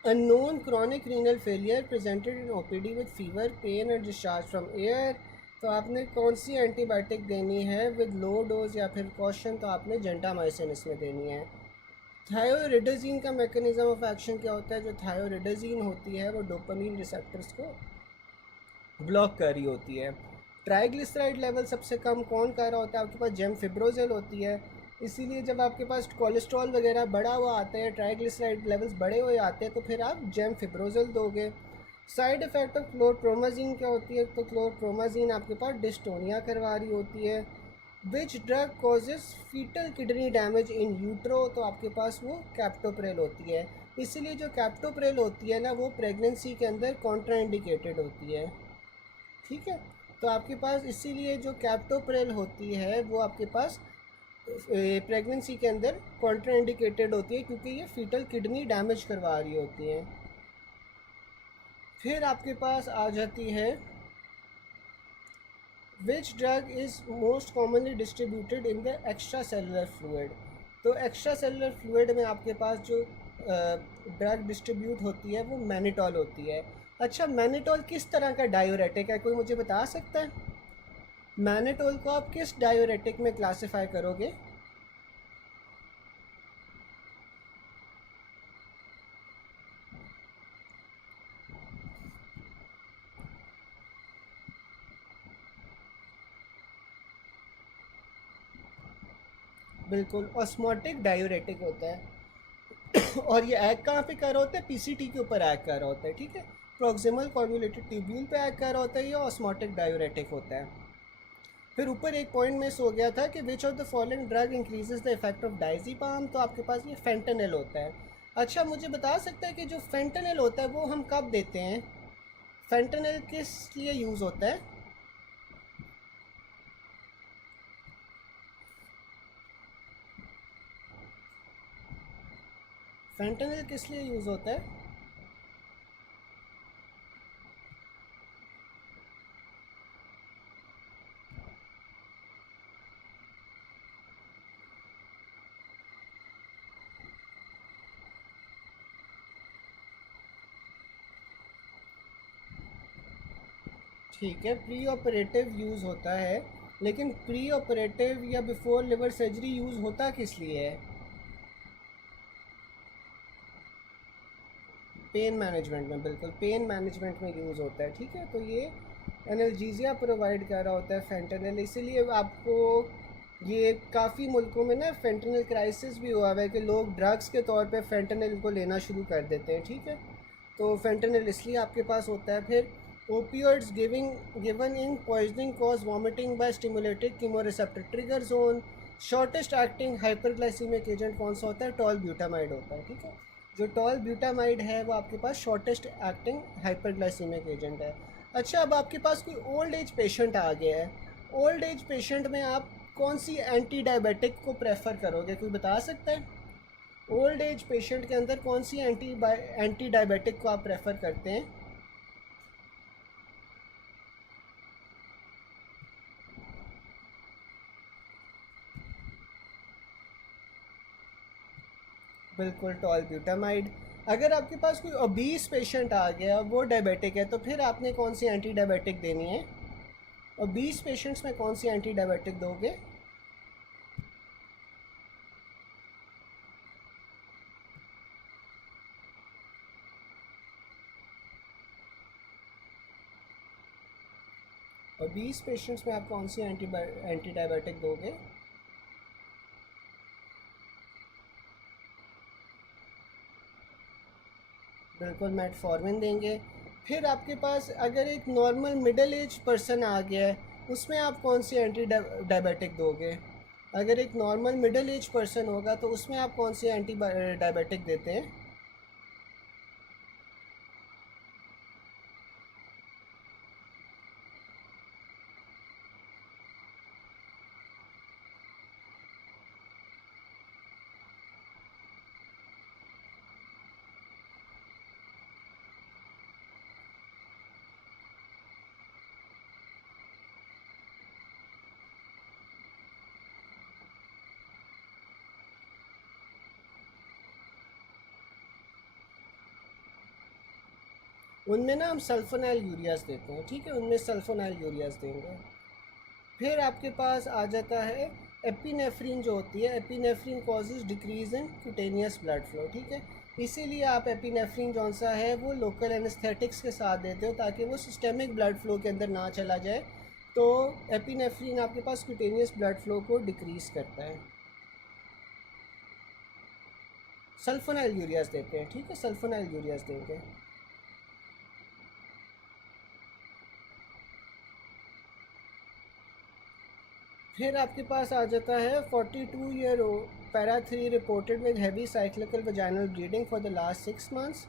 unknown chronic renal failure presented in OPD with fever, pain and discharge from ear. तो आपने कौन सी एंटीबायोटिक देनी है विद लो डोज या फिर कॉशन, तो आपने जेंटामाइसिन इसमें देनी है। थायोरिडाजीन का मैकेनिज्म ऑफ एक्शन क्या होता है, जो थायोरिडाजीन होती है वो डोपामीन रिसेप्टर्स को ब्लॉक कर रही होती है। ट्राइग्लिसराइड लेवल सबसे कम कौन कर रहा होता है, आपके पास जेमफिब्रोजिल होती है। इसीलिए जब आपके पास कोलेस्ट्रॉल वगैरह बढ़ा हुआ आता है, ट्राइग्लिसराइड लेवल्स बढ़े हुए आते हैं, तो फिर आप जेमफिब्रोजिल दोगे। साइड इफ़ेक्ट ऑफ क्लोरप्रोमाजीन क्या होती है, तो क्लोरप्रोमाजीन आपके पास डिस्टोनिया करवा रही होती है। Which drug causes fetal kidney damage in utero, तो आपके पास वो कैप्टोप्रेल होती है। इसीलिए जो कैप्टोप्रेल होती है ना वो प्रेगनेंसी के अंदर कॉन्ट्राइंडिकेटेड होती है, ठीक है। तो आपके पास इसीलिए जो कैप्टोप्रेल होती है वो आपके पास प्रेगनेंसी के अंदर कॉन्ट्राइंडिकेटेड होती है क्योंकि ये फीटल किडनी डैमेज करवा रही होती है। फिर आपके पास आ जाती है which drug is most commonly distributed in the extra cellular fluid. तो एक्स्ट्रा सेलुलर फ्लूइड में आपके पास जो ड्रग डिस्ट्रीब्यूट होती है वो मैनिटॉल होती है। अच्छा, मैनिटॉल किस तरह का डायोरेटिक है, कोई मुझे बता सकता है। मैनिटॉल को आप किस डायोरेटिक में क्लासिफाई करोगे। बिल्कुल ऑस्मोटिक डायोरेटिक होता है। और ये एक्ट कहाँ पे कर रहा होता है, पीसीटी के ऊपर एक्ट कर रहा होता है, ठीक है। प्रॉक्सिमल कॉन्वोल्यूटेड ट्यूब्यूल पे एक्ट कर रहा होता है, ये ऑस्मोटिक डायूरेटिक होता है। फिर ऊपर एक पॉइंट मिस हो गया था कि which of the following drug increases the effect of diazepam, तो आपके पास ये फेंटेनिल होता है। अच्छा, मुझे बता सकता है कि जो फेंटेनिल होता है वो हम कब देते हैं, फेंटेनिल किस लिए यूज़ होता है? फेंटेनिल किस लिए यूज़ होता है? ठीक है, प्री ऑपरेटिव यूज़ होता है, लेकिन प्री ऑपरेटिव या बिफोर लिवर सर्जरी यूज़ होता किस लिए है? पेन मैनेजमेंट में, बिल्कुल पेन मैनेजमेंट में यूज़ होता है, ठीक है। तो ये एनाल्जीसिया प्रोवाइड कर रहा होता है फेंटेनिल, इसीलिए आपको ये काफ़ी मुल्कों में ना फेंटेनिल क्राइसिस भी हुआ है कि लोग ड्रग्स के तौर पे फेंटेनिल को लेना शुरू कर देते हैं, ठीक है। तो फेंटेनिल इसलिए आपके पास होता है। फिर opioids given in poisoning cause vomiting by stimulated chemoreceptor trigger zone. Shortest acting hyperglycaemic agent कौन सा होता है, टॉल ब्यूटामाइड होता है, ठीक है। जो टॉल ब्यूटामाइड है वो आपके पास शॉर्टेस्ट एक्टिंग हाइपरग्लाइसीमिक एजेंट है। अच्छा, अब आपके पास कोई ओल्ड एज पेशेंट आ गया है, ओल्ड एज पेशेंट में आप कौन सी एंटी डायबिटिक को प्रेफर करोगे, कोई बता सकता है? ओल्ड एज पेशेंट के अंदर कौन सी एंटी डायबिटिक को आप प्रेफर करते हैं? बिल्कुल टॉल ब्यूटामाइड। अगर आपके पास कोई ओबीस पेशेंट आ गया, वो डायबिटिक है, तो फिर आपने कौन सी एंटी डायबिटिक देनी है? ओबीस पेशेंट्स में कौन सी एंटी डायबिटिक दोगे? ओबीस पेशेंट्स में आप कौन सी एंटी डायबिटिक दोगे? बिल्कुल मेटफॉर्मिन देंगे। फिर आपके पास अगर एक नॉर्मल मिडिल एज पर्सन आ गया है, उसमें आप कौन सी एंटी डायबिटिक दोगे? अगर एक नॉर्मल मिडिल एज पर्सन होगा तो उसमें आप कौन सी एंटी डायबिटिक देते हैं? उनमें ना हम सल्फोनाइल यूरियाज देते हैं, ठीक है, उनमें सल्फोनाइल यूरियाज देंगे। फिर आपके पास आ जाता है एपिनेफ्रिन जो होती है, epinephrine causes decrease in cutaneous blood flow, ठीक है। इसीलिए आप एपिनेफ्रिन जौन सा है वो लोकल एनेस्थेटिक्स के साथ देते हो ताकि वो सिस्टेमिक ब्लड फ्लो के अंदर ना चला जाए। तो एपिनेफ्रिन आपके पास क्यूटेनियस ब्लड फ्लो को डिक्रीज़ करता है। सल्फोनाइल यूरियाज देते हैं, ठीक है, सल्फोनाइल यूरियाज देंगे। फिर आपके पास आ जाता है 42 year para 3 reported with heavy cyclical vaginal bleeding for the last 6 months.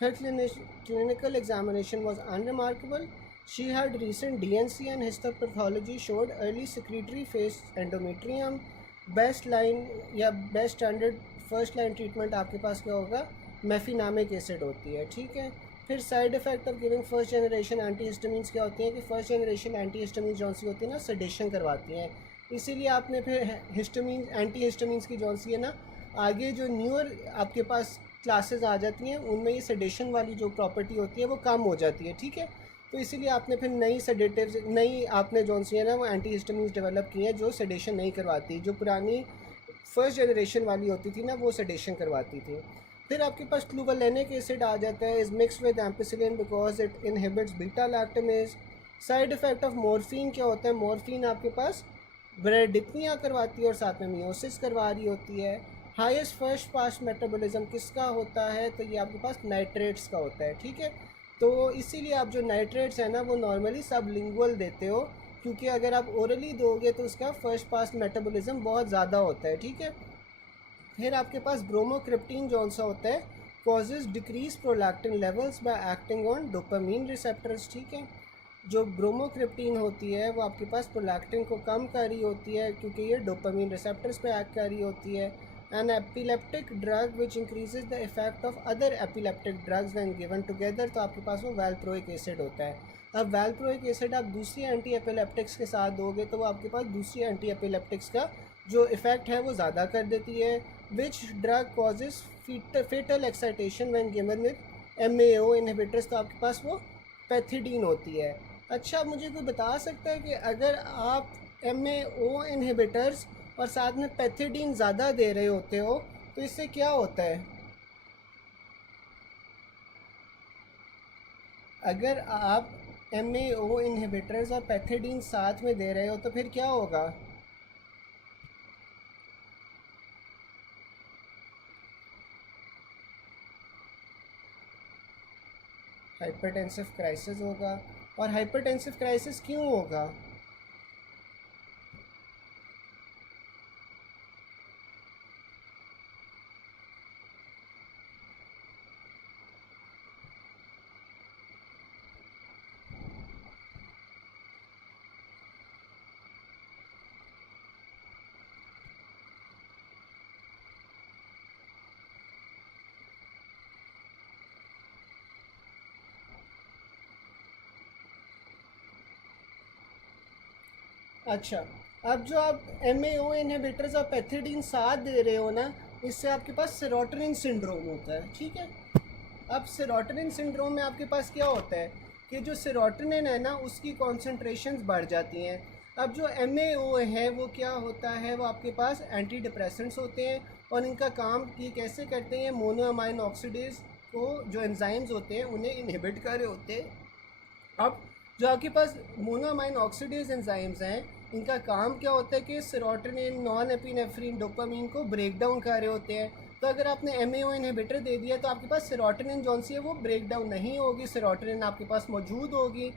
Her clinical examination was unremarkable. She had recent DNC and histopathology showed early secretory phase endometrium. Best line या best standard first line treatment आपके पास क्या होगा, मेफिनामिक acid होती है, ठीक है। फिर side effect of giving first generation antihistamines क्या होती हैं कि फर्स्ट जनरेशन एंटीहिस्टामिन्स जौन सी होती है ना सेडेशन करवाती हैं, इसीलिए आपने फिर हिस्टामिन एंटीहिस्टामिन्स की जौन सी है ना आगे जो न्यूअर आपके पास क्लासेस आ जाती हैं उनमें ये सेडेशन वाली जो प्रॉपर्टी होती है वो कम हो जाती है, ठीक है। तो इसीलिए आपने फिर नई सेडेटिव्स नई आपने जौन सी है ना वो एंटीहिस्टामिन्स डेवलप की हैं जो सेडेशन नहीं करवाती, जो पुरानी फर्स्ट जनरेशन वाली होती थी ना वो सेडेशन करवाती थी। फिर आपके पास क्लूवलेनिक एसिड आ जाता है, is mix with ampicillin because it inhibits beta lactamase. Side effect of morphine क्या होता है, मॉर्फिन आपके पास ब्रेडिपनिया करवाती है और साथ में मियोसिस करवा रही होती है। हाईएस्ट फर्स्ट पास मेटाबॉलिज्म किसका होता है, तो ये आपके पास नाइट्रेट्स का होता है, ठीक है। तो इसीलिए आप जो नाइट्रेट्स है ना वो नॉर्मली सबलिंगुअल देते हो, क्योंकि अगर आप ओरली दोगे तो उसका फर्स्ट पास मेटाबॉलिज्म बहुत ज़्यादा होता है, ठीक है। फिर आपके पास ब्रोमोक्रिप्टीन जो सा होता है, causes decrease prolactin levels bye acting on dopamine receptors, ठीक है। जो ब्रोमोक्रिप्टीन होती है वो आपके पास प्रोलैक्टिन को कम कर रही होती है, क्योंकि ये डोपामीन रिसेप्टर्स पे एक्ट कर रही होती है। An epileptic drug which increases the effect of other epileptic drugs when given together, तो आपके पास वो वैल्प्रोइक एसिड होता है। अब वैल्प्रोइक एसिड आप दूसरी एंटी एपिलेप्टिक्स के साथ दोगे तो वो आपके पास दूसरी एंटी एपिलेप्टिक्स का जो इफ़ेक्ट है वो ज़्यादा कर देती है। Which drug causes fetal excitation when given with MAO inhibitors, तो आपके पास वो पैथिडीन होती है। अच्छा, मुझे कोई बता सकता है कि अगर आप MAO इनहिबिटर्स और साथ में पैथिडीन ज़्यादा दे रहे होते हो तो इससे क्या होता है? अगर आप MAO इनहिबिटर्स और पैथिडीन साथ में दे रहे हो तो फिर क्या होगा? हाइपरटेंसिव क्राइसिस होगा। और हाइपरटेंसिव क्राइसिस क्यों होगा? अच्छा, अब जो आप MAO इनहिबिटर्स और पैथिडीन साथ दे रहे हो ना, इससे आपके पास सेरोटोनिन सिंड्रोम होता है, ठीक है। अब सेरोटोनिन सिंड्रोम में आपके पास क्या होता है कि जो सेरोटोनिन है ना उसकी कॉन्सेंट्रेशंस बढ़ जाती हैं। अब जो MAO है वो क्या होता है, वो आपके पास एंटी डिप्रेसेंट्स होते हैं, और इनका काम ये कैसे करते हैं, मोनोअमाइन ऑक्सीडेज को जो एंजाइम्स होते हैं उन्हें इनहिबिट कर रहे होते हैं। अब जो आपके पास मोनोअमाइन ऑक्सीडेज एंजाइम्स हैं, इनका काम क्या होता है कि सेरोटोनिन, नॉन एपिनेफ्रिन, डोपामीन को ब्रेक डाउन कर रहे होते हैं। तो अगर आपने MAO इनहिबिटर दे दिया तो आपके पास सेरोटोनिन जौन सी है वो ब्रेक डाउन नहीं होगी, सेरोटोनिन आपके पास मौजूद होगी।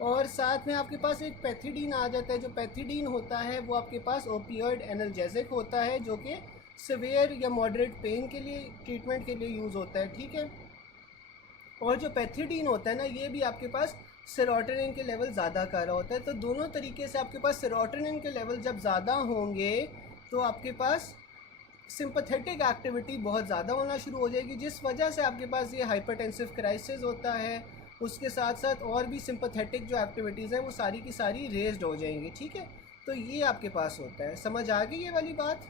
और साथ में आपके पास एक पैथिडीन आ जाता है। जो पैथिडीन होता है वो आपके पास ओपियोइड एनाल्जेसिक होता है, जो कि सिवियर या मॉडरेट पेन के लिए ट्रीटमेंट के लिए यूज़ होता है, ठीक है। और जो पैथिडीन होता है ना ये भी आपके पास सेरोटोनिन के लेवल ज़्यादा कर रहा होता है। तो दोनों तरीके से आपके पास सेरोटोनिन के लेवल जब ज़्यादा होंगे तो आपके पास सिंपथेटिक एक्टिविटी बहुत ज़्यादा होना शुरू हो जाएगी, जिस वजह से आपके पास ये हाइपरटेंसिव क्राइसिस होता है। उसके साथ साथ और भी सिंपथेटिक जो एक्टिविटीज़ हैं वो सारी की सारी रेज्ड हो जाएंगी, ठीक है। तो ये आपके पास होता है। समझ आ गई ये वाली बात?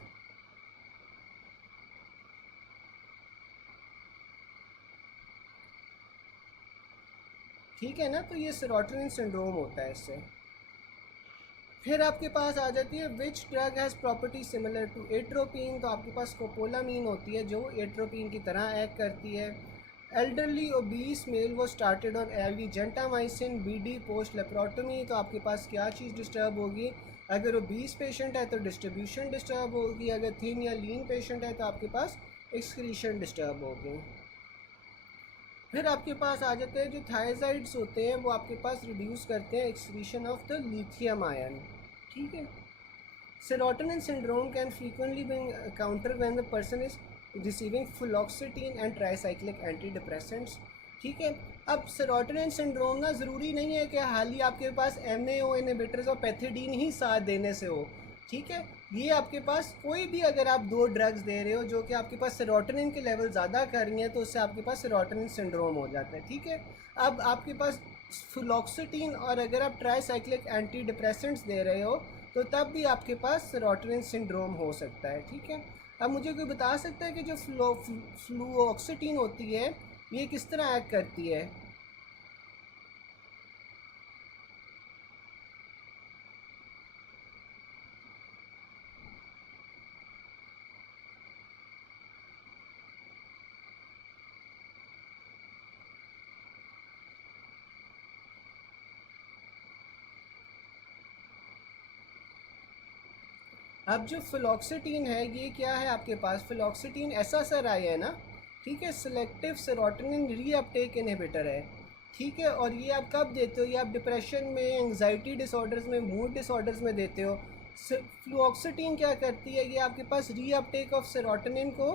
ठीक है ना। तो ये सेरोटोनिन सिंड्रोम होता है इससे। फिर आपके पास आ जाती है which drug has property similar to atropine, तो आपके पास स्कोपोलामीन होती है जो एट्रोपिन की तरह एक्ट करती है। Elderly obese male who started on IV gentamicin BD post laparotomy, तो आपके पास क्या चीज़ डिस्टर्ब होगी? अगर ओबीस पेशेंट है तो डिस्ट्रीब्यूशन डिस्टर्ब होगी, अगर थिन या लीन पेशेंट है तो आपके पास एक्सक्रीशन डिस्टर्ब होगी। फिर आपके पास आ जाते हैं जो थायजाइड्स होते हैं, वो आपके पास रिड्यूस करते हैं excretion of the lithium ion, ठीक है। Serotonin syndrome can frequently be counter when the person is receiving fluoxetine and tricyclic antidepressants, ठीक है। अब सेरोटोनिन सिंड्रोम ना ज़रूरी नहीं है कि हाल ही आपके पास MAO इनहिबिटर्स और पैथिडीन ही साथ देने से हो, ठीक है। ये आपके पास कोई भी अगर आप दो ड्रग्स दे रहे हो जो कि आपके पास सेरोटोनिन के लेवल ज़्यादा कर रही हैं तो उससे आपके पास सेरोटोनिन सिंड्रोम हो जाता है, ठीक है। अब आपके पास फ्लोक्सिटीन और अगर आप ट्राईसाइक्लिक एंटी डिप्रेसेंट्स दे रहे हो तो तब भी आपके पास सेरोटोनिन सिंड्रोम हो सकता है, ठीक है। अब मुझे कोई बता सकता है कि जो फ्लूऑक्सिटीन होती है ये किस तरह एक्ट करती है? अब जो फ्लोक्सिटीन है ये क्या है आपके पास, फ्लोक्सिटीन ऐसा सर आया है ना, ठीक है, सिलेक्टिव सेरोटोनिन रीअपटेक इनहिबिटर है, ठीक है। और ये आप कब देते हो, ये आप डिप्रेशन में, एंग्जाइटी डिसऑर्डर्स में, मूड डिसऑर्डर्स में देते हो। फ्लोक्सिटीन क्या करती है, ये आपके पास रीअपटेक ऑफ सेरोटोनिन को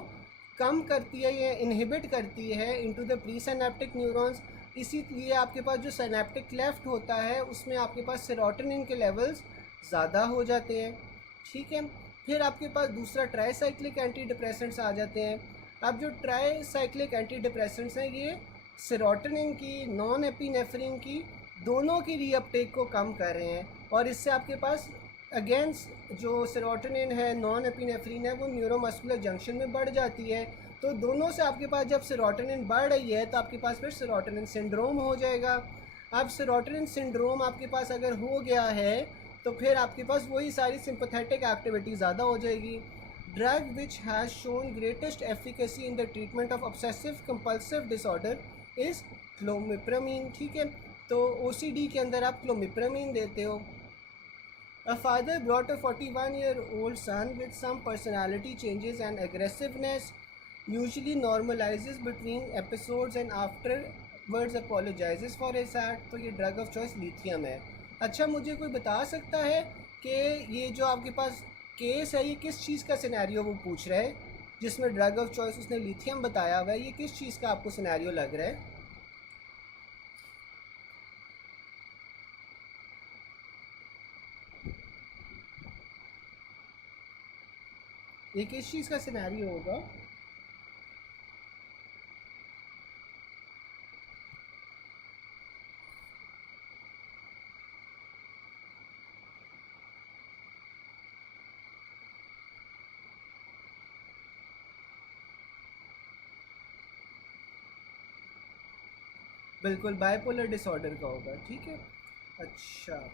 कम करती है, ये इनहिबिट करती है into the pre synaptic neurons. इसीलिए आपके पास जो सिनेप्टिक क्लेफ्ट होता है उसमें आपके पास सेरोटोनिन के लेवल्स ज़्यादा हो जाते हैं, ठीक है। फिर आपके पास दूसरा ट्राईसाइक्लिक एंटी डिप्रेसेंट्स आ जाते हैं। अब जो ट्राईसाइक्लिक एंटी डिप्रेसेंट्स हैं ये सेरोटोनिन की, नॉन एपिनेफ्रिन की, दोनों की रीअपटेक को कम कर रहे हैं। और इससे आपके पास अगेंस्ट जो सेरोटोनिन है, नॉन एपिनेफ्रिन है, वो न्यूरोमस्कुलर जंक्शन में बढ़ जाती है। तो दोनों से आपके पास जब सेरोटोनिन बढ़ रही है तो आपके पास फिर सेरोटोनिन सिंड्रोम हो जाएगा। अब सेरोटोनिन सिंड्रोम आपके पास अगर हो गया है तो फिर आपके पास वही सारी सिंपैथेटिक एक्टिविटी ज़्यादा हो जाएगी। Drug which has shown greatest efficacy in the treatment of obsessive compulsive disorder is clomipramine, ठीक है। तो ओसीडी के अंदर आप क्लोमिप्रामीन देते हो। A father brought a 41-year-old son with some personality changes and aggressiveness, usually normalizes between episodes and afterwards apologizes for his act। तो ये ड्रग ऑफ चॉइस लिथियम है। अच्छा, मुझे कोई बता सकता है कि ये जो आपके पास केस है ये किस चीज़ का सिनेरियो वो पूछ रहा है, जिसमें ड्रग ऑफ चॉइस उसने लिथियम बताया हुआ है, ये किस चीज़ का आपको सिनेरियो लग रहा है? ये किस चीज़ का सिनेरियो होगा? बिल्कुल बाइपोलर डिसऑर्डर का होगा, ठीक है। अच्छा,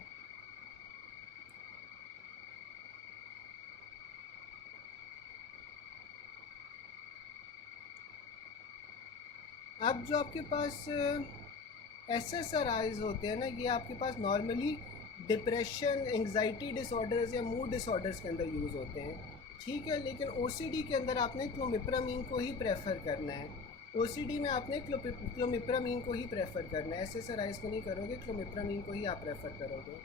अब जो आपके पास SSRIs होते हैं ना, ये आपके पास नॉर्मली डिप्रेशन, एंग्जाइटी डिसऑर्डर्स या मूड डिसऑर्डर्स के अंदर यूज़ होते हैं, ठीक है। लेकिन OCD के अंदर आपने क्लोमिप्रामीन को ही प्रेफर करना है। OCD में आपने क्लोमिप्रामीन को ही प्रेफर करना है, SSRIs को नहीं करोगे, क्लोमिप्रामीन को ही आप प्रेफर करोगे।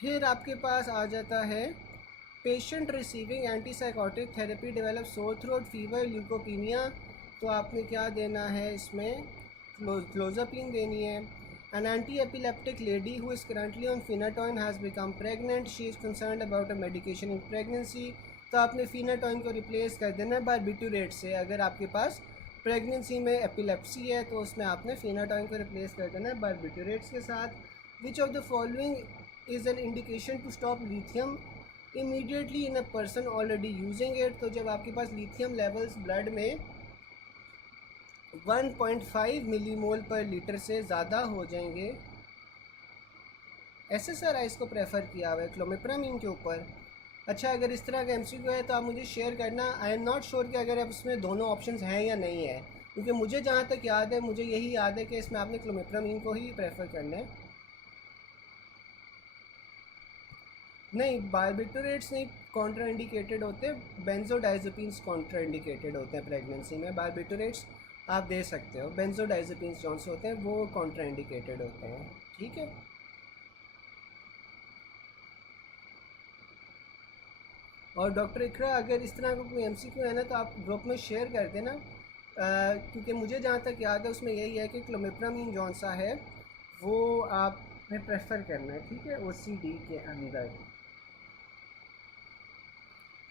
फिर आपके पास आ जाता है patient receiving antipsychotic therapy develop sore throat, fever, leukopenia. तो आपने क्या देना है इसमें, क्लोजापिन देनी है। An antiepileptic lady who is currently on phenytoin has become pregnant, she is concerned about a medication in pregnancy. तो आपने फिनाटोइन को रिप्लेस कर देना है बारबिटूरेट से। अगर आपके पास प्रेगनेंसी में एपिलेप्सी है तो उसमें आपने फिनाटोइन को रिप्लेस कर देना है बारबिटूरेट्स के साथ। Which of the following is an indication to stop lithium immediately in a person already using it. तो जब आपके पास लिथियम लेवल्स ब्लड में 1.5 मिलीमोल पर लीटर से ज़्यादा हो जाएंगे, SSRIs को प्रेफर किया हुआ है क्लोमिप्रामीन के ऊपर। अच्छा, अगर इस तरह का MCQ है तो आप मुझे शेयर करना। आई एम नॉट श्योर कि अगर आप इसमें दोनों ऑप्शंस हैं या नहीं है, क्योंकि मुझे जहाँ तक याद है, मुझे यही याद है कि इसमें आपने क्लोमिप्रामीन को ही प्रेफर करना है। नहीं, बारबिटूरेट्स नहीं कॉन्ट्रा इंडिकेटेड होते, बेंजोडाइजेपिन्स कॉन्ट्रा इंडिकेटेड होते हैं प्रेगनेंसी में। बारबिटूरेट्स आप दे सकते हो, बेंजोडाइजेपिन्स जौन से होते हैं वो कॉन्ट्रा इंडिकेटेड होते हैं, ठीक है। और डॉक्टर इकरा, अगर इस तरह का कोई MCQ है ना तो आप ग्रुप में शेयर कर देना, क्योंकि मुझे जहाँ तक याद है उसमें यही है कि क्लोमिप्रामीन जौन सा है वो आपने प्रेफर करना है, ठीक है, OCD के अंदर।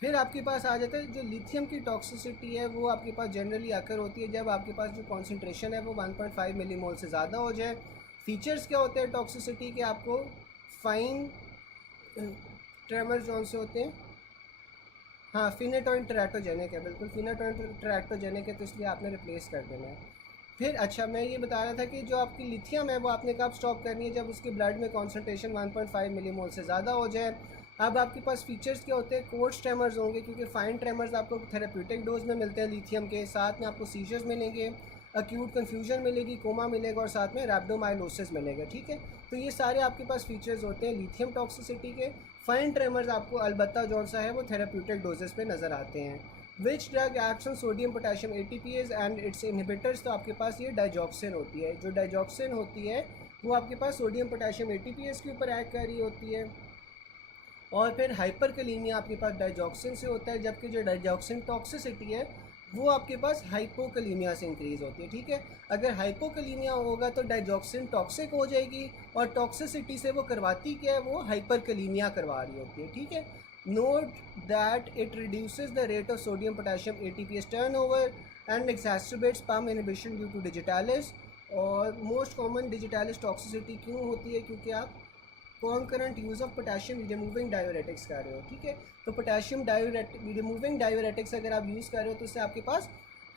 फिर आपके पास आ जाता है जो लिथियम की टॉक्सिसिटी है, वो आपके पास जनरली आकर होती है जब आपके पास जो कॉन्सेंट्रेशन है वो 1.5 मिलीमोल से ज़्यादा हो जाए। फीचर्स क्या होते हैं टॉक्सिसिटी के, आपको फाइन ट्रेमर जौन से होते हैं, हाँ, फिनाटोइन टेराटोजेनिक है, बिल्कुल फिनाटोइन टेराटोजेनिक है, तो इसलिए आपने रिप्लेस कर देना है। फिर अच्छा, मैं ये बता रहा था कि जो आपकी लिथियम है वो आपने कब स्टॉप करनी है, जब उसके ब्लड में कॉन्सेंट्रेशन 1.5 मिलीमोल से ज़्यादा हो जाए। अब आपके पास फीचर्स क्या होते हैं, कोर्स ट्रेमर्स होंगे, क्योंकि फाइन ट्रेमर्स आपको थेरेप्यूटिक डोज में मिलते हैं लिथियम के, साथ में आपको सीजर्स मिलेंगे, अक्यूट कन्फ्यूजन मिलेगी, कोमा मिलेगा और साथ में रैप्डोमाइलोसिस मिलेगा, ठीक है। तो ये सारे आपके पास फीचर्स होते हैं लिथियम टॉक्सिसिटी के। फाइन ट्रेमर्स आपको अलबत्ता जौन सा है वो थेराप्यूटिक डोजेस पे नज़र आते हैं। Which drug acts on sodium potassium ATPase and it's inhibitors, तो आपके पास ये डाइजॉक्सिन होती है। जो डाइजॉक्सिन होती है वो आपके पास सोडियम पोटेशियम ATPase के ऊपर एक्ट कर रही होती है। और फिर हाइपरकलीमिया आपके पास डाइजॉक्सिन से होता है, जबकि जो डाइजॉक्सिन टॉक्सिसिटी है वो आपके पास हाइपोकलीमिया से इंक्रीज़ होती है। ठीक है, अगर हाइपोकलीमिया होगा तो डाइजॉक्सिन टॉक्सिक हो जाएगी, और टॉक्सिसिटी से वो करवाती क्या है, वो हाइपरकलीमिया करवा रही होती है। ठीक है, note that it reduces the rate of sodium potassium ATPase turnover and exacerbates pump inhibition due to digitalis. और मोस्ट कॉमन डिजिटालिस टॉक्सिसिटी क्यों होती है, क्योंकि आप concurrent use of potassium removing diuretics कर रहे हो। ठीक है, तो पोटेशियम रिमूविंग डायूरेटिक्स अगर आप यूज़ कर रहे हो तो उससे आपके पास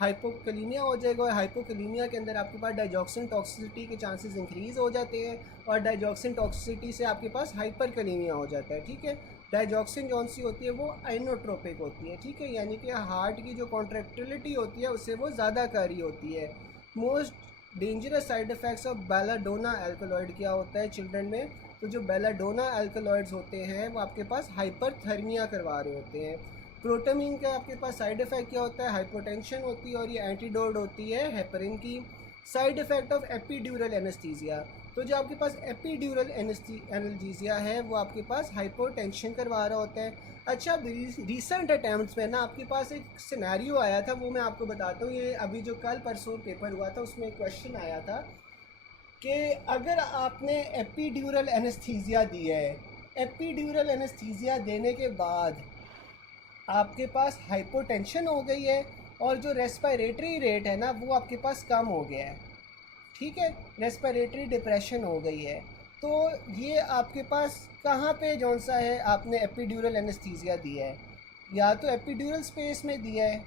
हाइपोकलीमिया हो जाएगा, और हाइपोकलीमिया के अंदर आपके पास डाइजॉक्सिन टॉक्सिसिटी के चांसेस इंक्रीज़ हो जाते हैं, और डाइजॉक्सिन टॉक्सिसिटी से आपके पास हाइपरकलीमिया हो जाता है। ठीक है, डाइजॉक्सिन जौन सी होती है वो आइनोट्रोपिक होती है। ठीक है, यानी कि हार्ट की जो कॉन्ट्रैक्टिलिटी होती है उससे वो ज़्यादा कर रही होती है। Most dangerous side effects of belladonna alkaloid क्या होता है चिल्ड्रन में, तो जो बेलाडोना एल्कलॉइड्स होते हैं वो आपके पास हाइपरथर्मिया करवा रहे होते हैं। प्रोटामीन का आपके पास साइड इफ़ेक्ट क्या होता है, हाइपोटेंशन होती है, और ये एंटीडोट होती है हेपरिन की। Side effect of epidural anaesthesia, तो जो आपके पास एपीड्यूरल एनाल्जेसिया है वो आपके पास हाइपोटेंशन करवा रहा होता है। अच्छा, रिसेंट अटैम्प्ट्स में ना आपके पास एक सिनेरियो आया था, वो मैं आपको बताता हूँ। ये अभी जो कल परसों पेपर हुआ था उसमें एक क्वेश्चन आया था कि अगर आपने एपीड्यूरल एनेस्थीसिया दी है, एपीड्यूरल एनेस्थीसिया देने के बाद आपके पास हाइपोटेंशन हो गई है, और जो रेस्पिरेटरी रेट है ना वो आपके पास कम हो गया है। ठीक है, रेस्पिरेटरी डिप्रेशन हो गई है, तो ये आपके पास कहाँ पे जौन सा है आपने एपीड्यूरल एनेस्थीसिया दिया है, या तो एपीड्यूरल स्पेस में दिया है,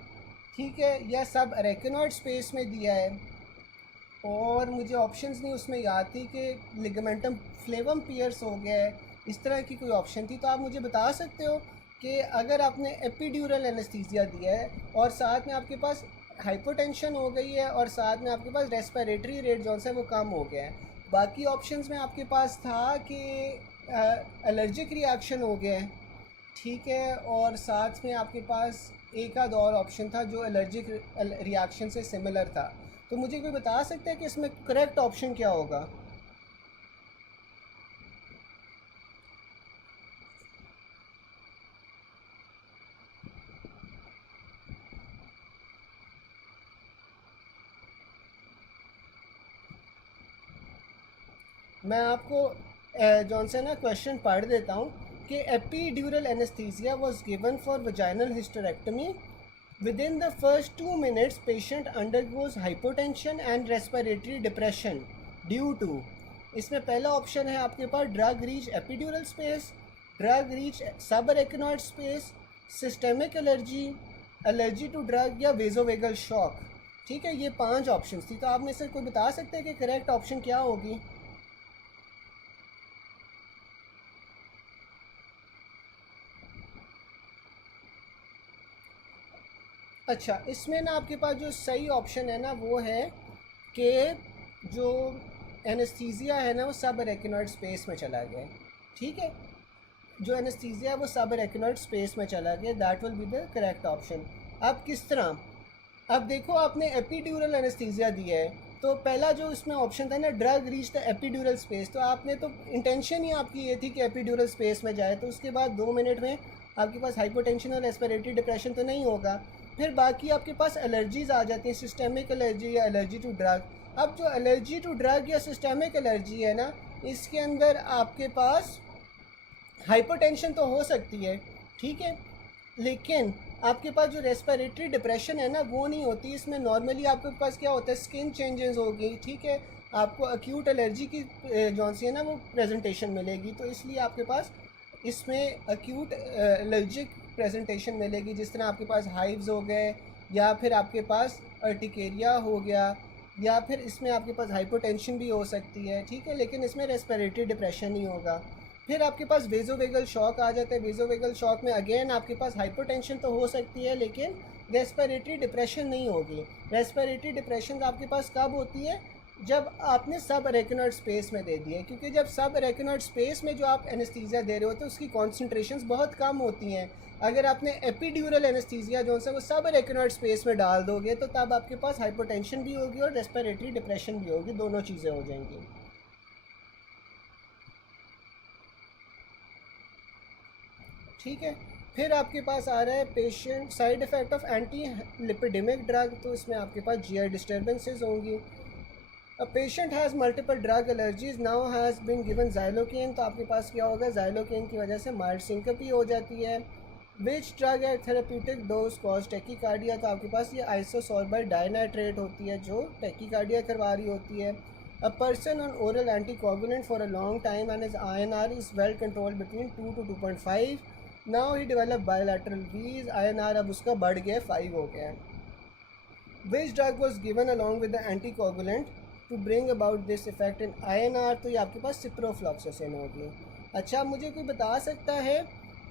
ठीक है, या सब अरेकेनॉइड स्पेस में दिया है, और मुझे ऑप्शंस नहीं उसमें याद थी कि लिगामेंटम फ्लेवम पियर्स हो गया है, इस तरह की कोई ऑप्शन थी। तो आप मुझे बता सकते हो कि अगर आपने एपीड्यूरल एनेस्थीसिया दिया है और साथ में आपके पास हाइपोटेंशन हो गई है और साथ में आपके पास रेस्पिरेटरी रेट जो है वो कम हो गया है, बाकी ऑप्शंस में आपके पास था कि एलर्जिक रिएक्शन हो गया है, ठीक है, और साथ में आपके पास एक आध और ऑप्शन था जो एलर्जिक रिएक्शन से सिमिलर था। तो मुझे कोई बता सकता है कि इसमें करेक्ट ऑप्शन क्या होगा? मैं आपको जॉन से ना क्वेश्चन पढ़ देता हूँ कि epidural anaesthesia was given for vaginal hysterectomy. Within the first 2 minutes patient undergoes hypotension and respiratory depression due to, इसमें पहला ऑप्शन है आपके पास drug reach epidural space, drug reach subarachnoid space, systemic allergy, allergy to drug, या vasovagal shock. ठीक है, ये 5 option थी, तो आप में से कोई बता सकते हैं कि करेक्ट ऑप्शन क्या होगी? अच्छा, इसमें ना आपके पास जो सही ऑप्शन है ना वो है कि जो एनेस्थीसिया है ना वो सब अरेकिनॉइड स्पेस में चला गया। ठीक है, जो एनेस्थीसिया है वो सब अरेकिनॉइड स्पेस में चला गया, that will be the correct option. अब किस तरह, अब देखो आपने एपीड्यूरल एनेस्थीसिया दिया है, तो पहला जो इसमें ऑप्शन था ना drug reach the epidural space, तो आपने तो इंटेंशन ही आपकी ये थी कि एपीड्यूरल स्पेस में जाए, तो उसके बाद 2 मिनट में आपके पास हाइपोटेंशन और रेस्पिरेटरी डिप्रेशन तो नहीं होगा। फिर बाकी आपके पास एलर्जीज़ आ जाती हैं, सिस्टेमिक एलर्जी या एलर्जी टू ड्रग। अब जो एलर्जी टू ड्रग या सिस्टेमिक एलर्जी है ना, इसके अंदर आपके पास हाइपोटेंशन तो हो सकती है, ठीक है, लेकिन आपके पास जो रेस्पिरेटरी डिप्रेशन है ना वो नहीं होती। इसमें नॉर्मली आपके पास क्या होता है, स्किन चेंजेस होगी, ठीक है, आपको अक्यूट एलर्जी की जौन सी है ना वो प्रेजेंटेशन मिलेगी, तो इसलिए आपके पास इसमें अक्यूट एलर्जिक प्रेजेंटेशन मिलेगी, जिस तरह आपके पास हाइव्स हो गए, या फिर आपके पास अर्टिकेरिया हो गया, या फिर इसमें आपके पास हाइपोटेंशन भी हो सकती है, ठीक है, लेकिन इसमें रेस्पिरेटरी डिप्रेशन नहीं होगा। फिर आपके पास वेजोवेगल शॉक आ जाता है। वेजोवेगल शॉक में अगेन आपके पास हाइपोटेंशन तो हो सकती है लेकिन रेस्पिरेटरी डिप्रेशन नहीं होगी। रेस्पिरेटरी डिप्रेशन आपके पास कब होती है, जब आपने सब अरेकिनॉइड स्पेस में दे दिए, क्योंकि जब सब अरेकिनॉइड स्पेस में जो आप एनेस्थीसिया दे रहे हो तो उसकी कॉन्सेंट्रेशंस बहुत कम होती हैं। अगर आपने एपिड्यूरल एनेस्थीसिया जो है वो सब अरेकिनॉइड स्पेस में डाल दोगे तो तब आपके पास हाइपोटेंशन भी होगी और रेस्पिरेटरी डिप्रेशन भी होगी, दोनों चीज़ें हो जाएंगी। ठीक है। फिर आपके पास आ रहा है patient side effect of anti lipidemic drug, तो इसमें आपके पास जीआई डिस्टर्बेंसेस होंगी। A patient has multiple drug allergies now has been given xylocaine, तो आपके पास क्या होगा, जाइलोकेन की वजह से माइल्ड सिंकपी हो जाती है। Which drug eight therapeutic dose cause tachycardia, तो आपके पास ये आइसोसॉर्बाइल डाइनाइट्रेट होती है जो टेकीकार्डिया करवा रही होती है। A person on oral anticoagulant for a long time and is INR is well control between 2 to 2.5, now he develop bilateral वीज, INR अब उसका बढ़ गया 5 हो गया है। Which drug was given along with the anticoagulant to bring about this effect in INR, तो ये आपके पास सिप्रोफ्लॉक्सासिन होगी। अच्छा, मुझे कोई बता सकता है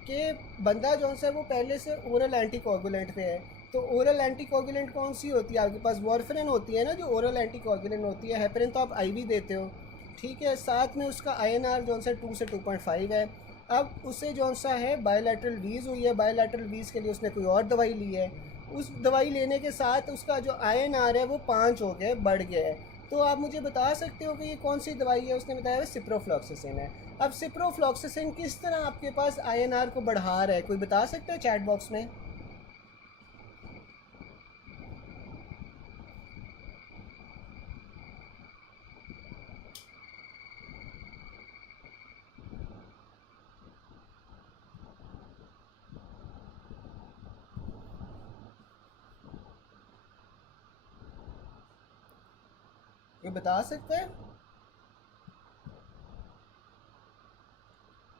कि बंदा जो है वो पहले से ओरल एंटीकोगुलेंट पे है, तो ओरल एंटीकोगुलेंट कौन सी होती है आपके पास, वॉरफेरिन होती है ना जो ओरल एंटीकोगुलेंट होती है। हेपरिन तो आप IV देते हो, ठीक है। साथ में उसका INR जो है 2 से 2.5 है। अब उसे जो सा है बायोलैटरल वीज़ हुई है, बायोलैटरल वीज़ के लिए उसने कोई और दवाई ली है, उस दवाई लेने के साथ उसका जो INR है वो 5 हो गया, बढ़ गया है। तो आप मुझे बता सकते हो कि ये कौन सी दवाई है, उसने बताया सिप्रोफ्लॉक्सासिन है। अब सिप्रोफ्लॉक्सासिन किस तरह आपके पास INR को बढ़ा रहा है, कोई बता सकता है चैट बॉक्स में? कोई बता सकता है?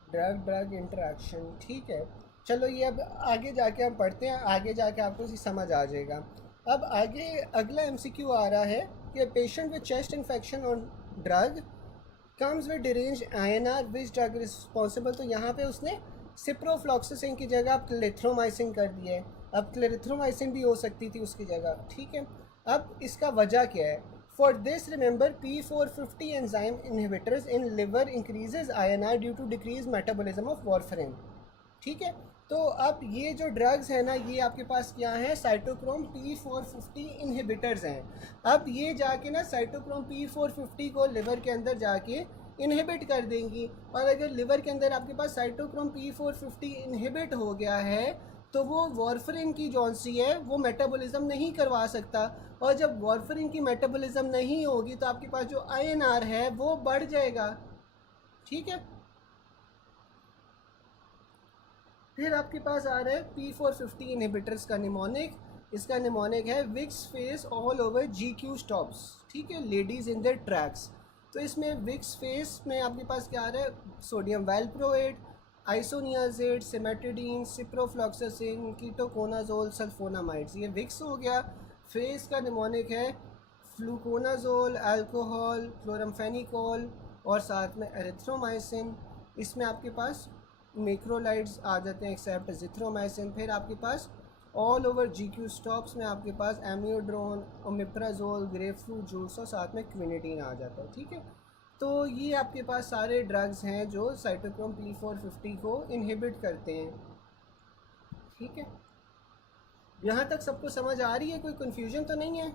ड्रग ड्रग इंटरेक्शन, ठीक है। चलो ये अब आगे जाके हम पढ़ते हैं, आगे जाके आपको इसी समझ आ जाएगा। अब आगे अगला MCQ आ रहा है कि patient with chest infection on drug comes with derange INR which drug responsible, तो यहाँ पे उसने सिप्रोफ्लॉक्सासिन की जगह अब क्लेथ्रोमाइसिन कर दिया है। अब क्लेथ्रोमाइसिन भी हो सकती थी उसकी जगह, ठीक है। अब इसका वजह क्या है? For this remember P450 enzyme inhibitors in liver increases INR due to decrease metabolism of warfarin, ठीक है। तो अब ये जो ड्रग्स हैं ना, ये आपके पास क्या है, साइटोक्रोम P450 इनहिबिटर्स हैं। अब ये जाके ना साइटोक्रोम P450 को लिवर के अंदर जाके इनहिबिट कर देंगी, और अगर लिवर के अंदर आपके पास साइटोक्रोम P450 इनहिबिट हो गया है तो वो वॉरफेरिन की जौनसी है वो मेटाबॉलिज्म नहीं करवा सकता, और जब वॉरफेरिन की मेटाबॉलिज्म नहीं होगी तो आपके पास जो INR है वो बढ़ जाएगा, ठीक है। फिर आपके पास आ रहा है P450 इनहिबिटर्स का निमोनिक, इसका निमोनिक है Vicks face all over GQ stops, ठीक है, लेडीज़ इन देयर ट्रैक्स। तो इसमें विक्स फेस में आपके पास क्या आ रहा है, sodium valproate, isoniazid, cimetidine, ciprofloxacin, ketoconazole, sulphonamides, ये विक्स हो गया। फेस का निमोनिक है फ्लूकोनाजोल, अल्कोहल, क्लोरमफेनिकोल और साथ में एरिथ्रोमाइसिन। इसमें आपके पास मैक्रोलाइड्स आ जाते हैं एक्सेप्ट जिथ्रोमाइसिन। फिर आपके पास ऑल ओवर GQ स्टॉप्स में आपके पास एम्योड्रोन, ओमिप्राजोल, ग्रेपफ्रूट जूस और साथ में क्विनिडीन आ जाता है, ठीक है। तो ये आपके पास सारे ड्रग्स हैं जो साइटोक्रोम P450 को इनहिबिट करते हैं, ठीक है। यहाँ तक सबको समझ आ रही है, कोई कन्फ्यूजन तो नहीं है?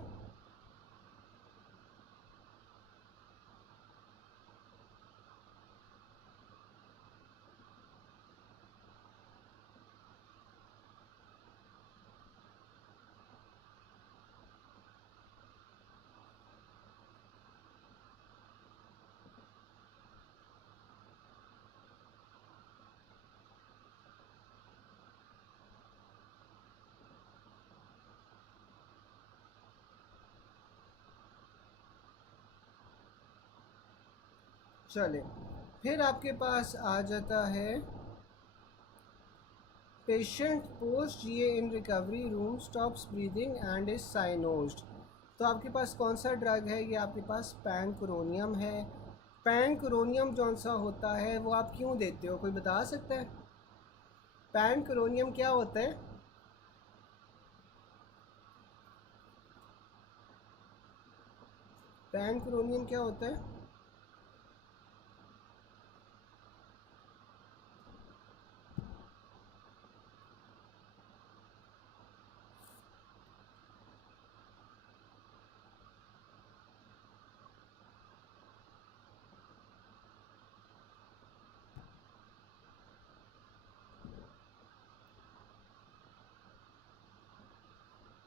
चले, फिर आपके पास आ जाता है patient post GA in recovery room stops breathing and is cyanosed, तो आपके पास कौन सा ड्रग है, ये आपके पास पैंक्रोनियम है। पैंक्रोनियम जौन सा होता है वो आप क्यों देते हो, कोई बता सकता है? पैंक्रोनियम क्या होता है? पैनक्रोनियम क्या होता है?